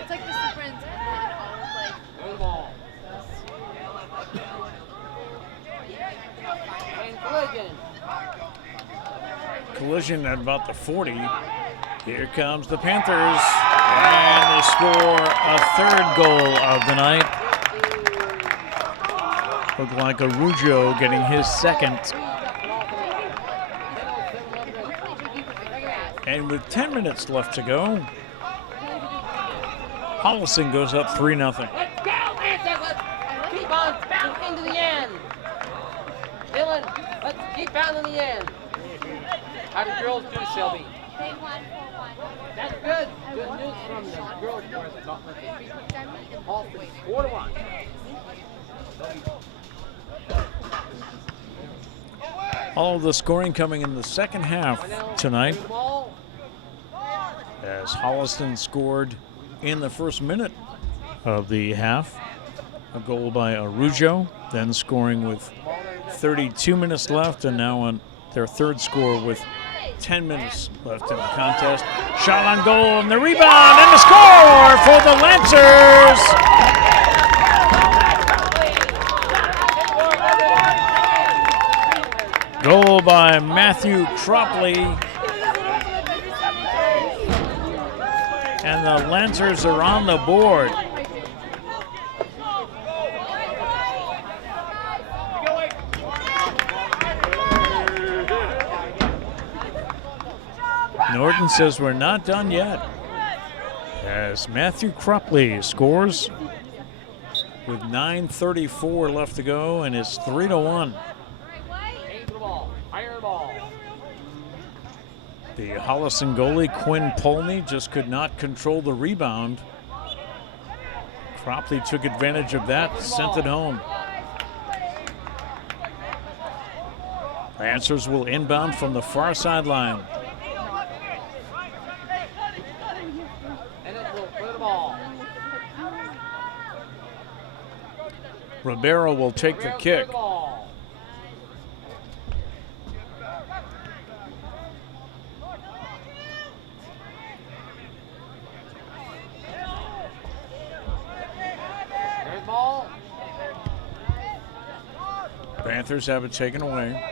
It's like the superintendent and all of like. Clear the ball. And collision. Collision at about the 40. Here comes the Panthers, and they score a third goal of the night. Looked like Arujo getting his second. And with 10 minutes left to go, Holliston goes up 3-0. Let's go, Lancers. Let's keep on bouncing into the end. Dylan, let's keep bouncing the end. How did girls do, Shelby? They won 4-1. That's good. Good news from the girls. Holliston 4-1. All of the scoring coming in the second half tonight, as Holliston scored in the first minute of the half. A goal by Arujo, then scoring with 32 minutes left, and now on their third score with 10 minutes left in the contest. Shot on goal, and the rebound, and the score for the Lancers! Goal by Matthew Cropley. And the Lancers are on the board. Norton says we're not done yet, as Matthew Cropley scores with 9:34 left to go, and it's 3-1. The Holliston goalie, Quinn Polney, just could not control the rebound. Cropley took advantage of that, sent it home. Lancers will inbound from the far sideline. Ribeiro will take the kick. Panthers have it taken away.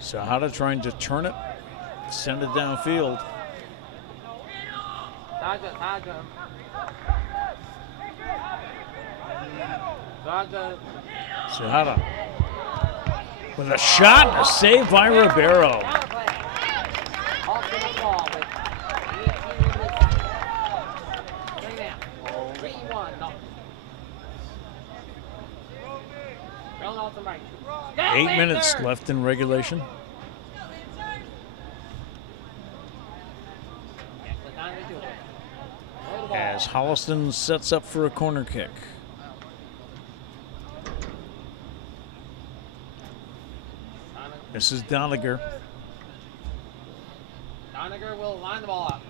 Sahada trying to turn it, send it downfield. Sahada with a shot, a save by Ribeiro. Eight minutes left in regulation. As Holliston sets up for a corner kick. This is Doniger. Doniger will line the ball up.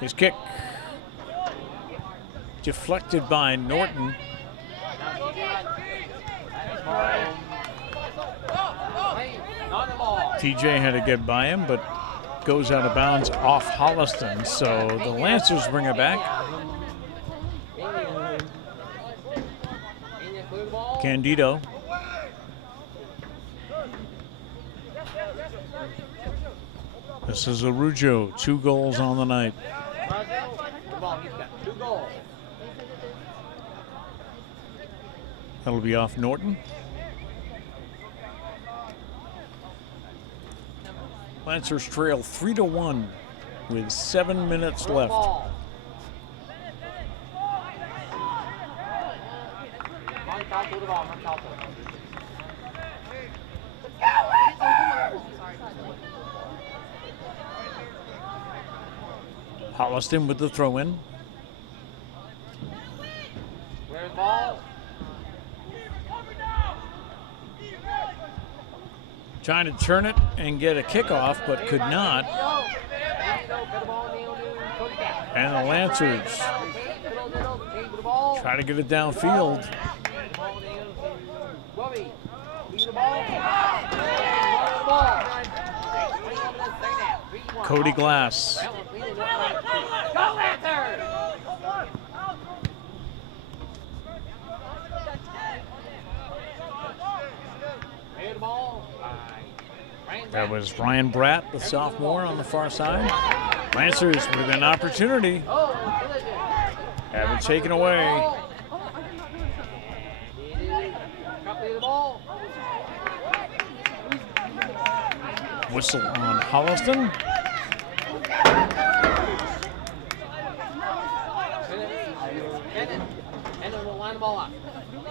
His kick deflected by Norton. TJ had to get by him, but goes out of bounds off Holliston. So the Lancers bring it back. Candido. This is Arujo, 2 goals on the night. He's got 2 goals. That'll be off Norton. Lancers trail 3-1 with 7 minutes left. Ball. Holliston with the throw-in. Where's the ball? Trying to turn it and get a kickoff, but could not. And the Lancers try to get it downfield. Cody Glass. Go Lancers! Here's the ball. That was Ryan Bratt, the sophomore, on the far side. Lancers with an opportunity. Have it taken away. Whistle on Holliston.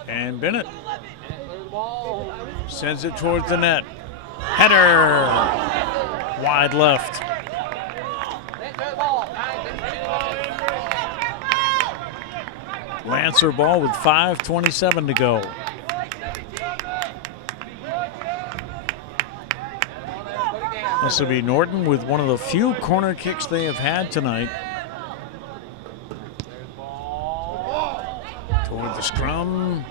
And Bennett sends it towards the net. Header wide left. Lancer ball with 5:27 to go. This will be Norton with one of the few corner kicks they have had toward the scrum,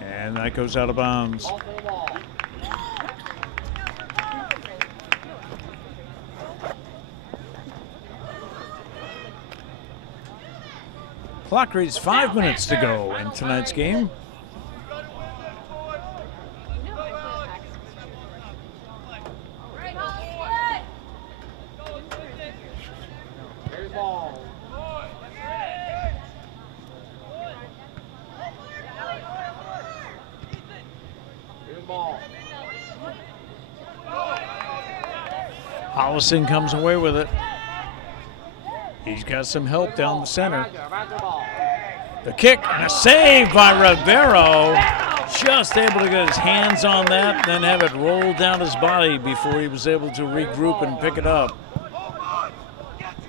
and that goes out of bounds. Clock reads 5 minutes to go in tonight's game. Holliston comes away with it. He's got some help down the center. The kick and a save by Rivero. Just able to get his hands on that, then have it roll down his body before he was able to regroup and pick it up.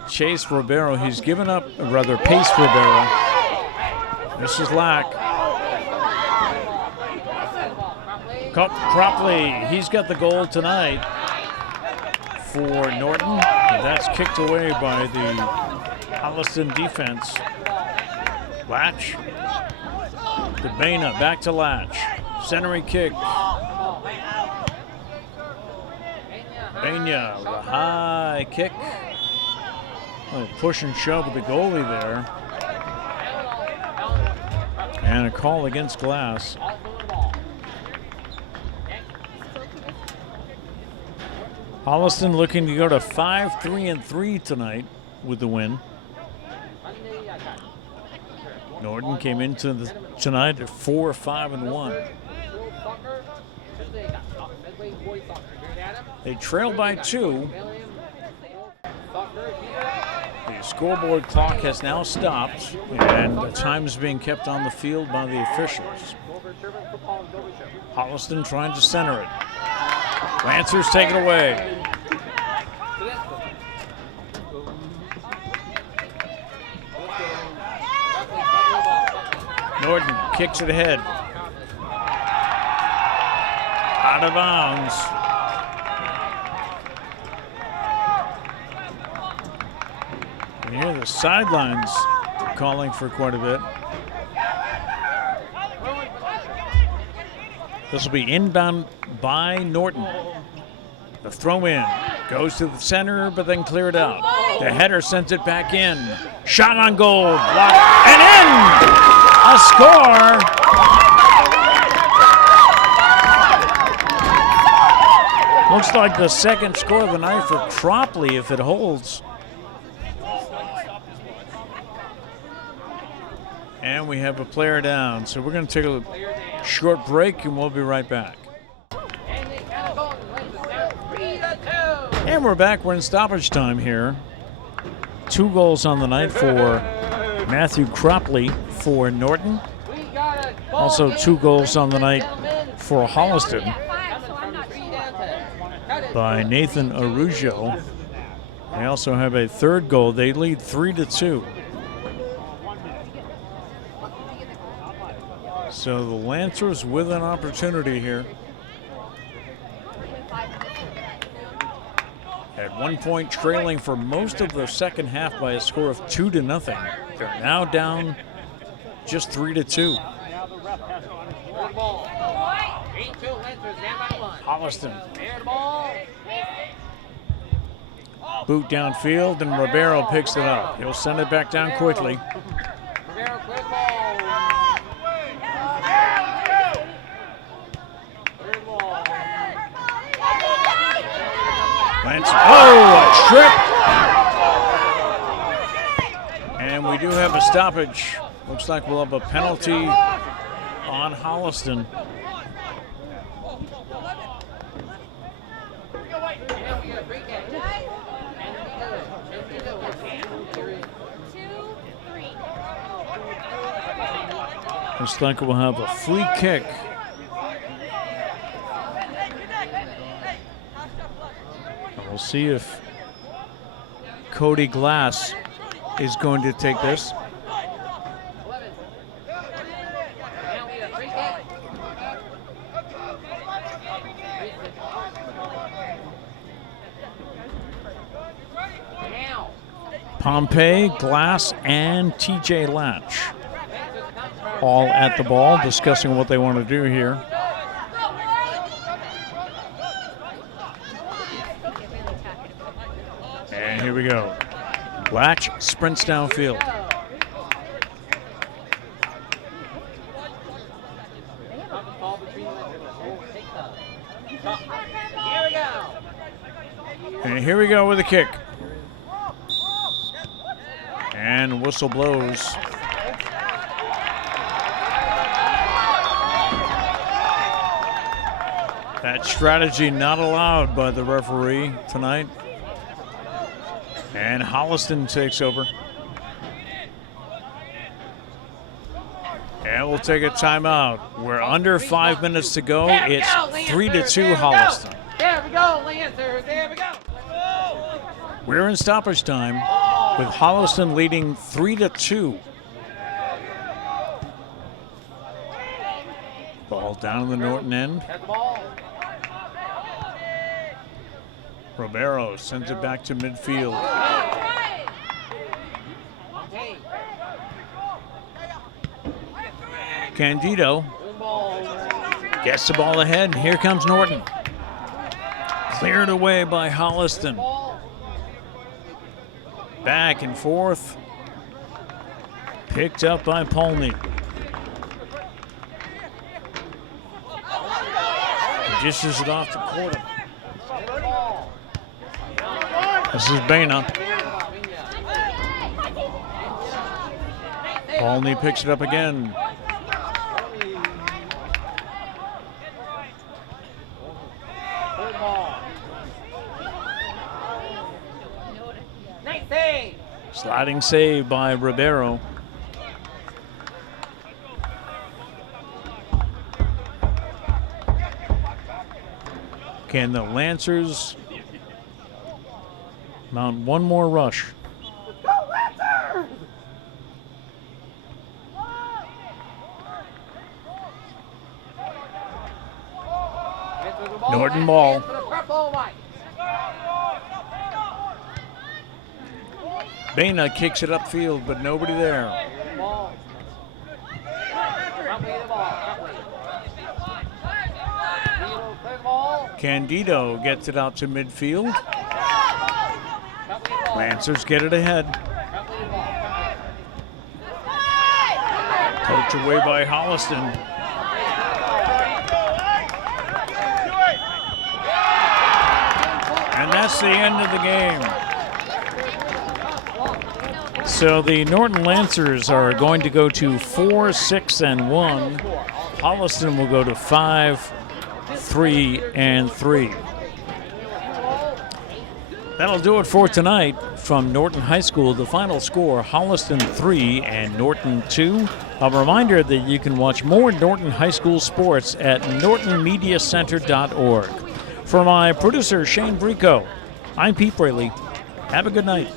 Chase Ribeiro, he's given up, or rather Pace Ribeiro. This is Lack. Cropley, he's got the goal tonight for Norton. That's kicked away by the Holliston defense. Latch. To Baina, back to Latch. Centering kick. Baina, with a high kick. A little push and shove with the goalie there. And a call against Glass. Holliston looking to go to 5-3-3 tonight with the win. Norton came into tonight at 4-5-1. They trail by 2. The scoreboard clock has now stopped, and the time is being kept on the field by the officials. Holliston trying to center it. Lancers take it away. Norton kicks it ahead. Out of bounds. And here the sidelines calling for quite a bit. This will be inbound by Norton. The throw in goes to the center, but then cleared out. The header sends it back in. Shot on goal, blocked, and in! A score Looks like the second score of the night for Cropley if it holds. And we have a player down, so we're going to take a short break and we'll be right back. And we're back. We're in stoppage time here. 2 goals on the night for Matthew Cropley for Norton. Also 2 goals on the night for Holliston by Nathan Arujo. They also have a 3rd goal. They lead 3-2. So the Lancers with an opportunity here. At one point trailing for most of the second half by a score of 2-0. They're now down just 3-2. Holliston. Boot downfield and Ribeiro picks it up. He'll send it back down quickly. Lance, a trip! And we do have a stoppage. Looks like we'll have a penalty on Holliston. Looks like we'll have a free kick. We'll see if Cody Glass is going to take this. Pompey, Glass, and TJ Latch all at the ball discussing what they want to do here. And here we go. Latch sprints downfield. And here we go with a kick. And whistle blows. That strategy not allowed by the referee tonight. And Holliston takes over. And we'll take a timeout. We're under 5 minutes to go. It's 3-2 Holliston. There we go, Lancers. There we go. We're in stoppage time with Holliston leading 3-2. Ball down in the Norton end. Ribeiro sends it back to midfield. Candido gets the ball ahead. Here comes Norton. Cleared away by Holliston. Back and forth. Picked up by Polney. Dishes it off the quarter. This is Baina. Polney picks it up again. Sliding save by Ribeiro. Can the Lancers mount one more rush? Norton ball. Baina kicks it upfield, but nobody there. Candido gets it out to midfield. Lancers get it ahead. Poked away by Holliston. And that's the end of the game. So the Norton Lancers are going to go to 4-6-1. Holliston will go to 5-3-3. That'll do it for tonight from Norton High School. The final score, Holliston 3 and Norton 2. A reminder that you can watch more Norton High School sports at nortonmediacenter.org. For my producer, Shane Brico, I'm Pete Braley. Have a good night.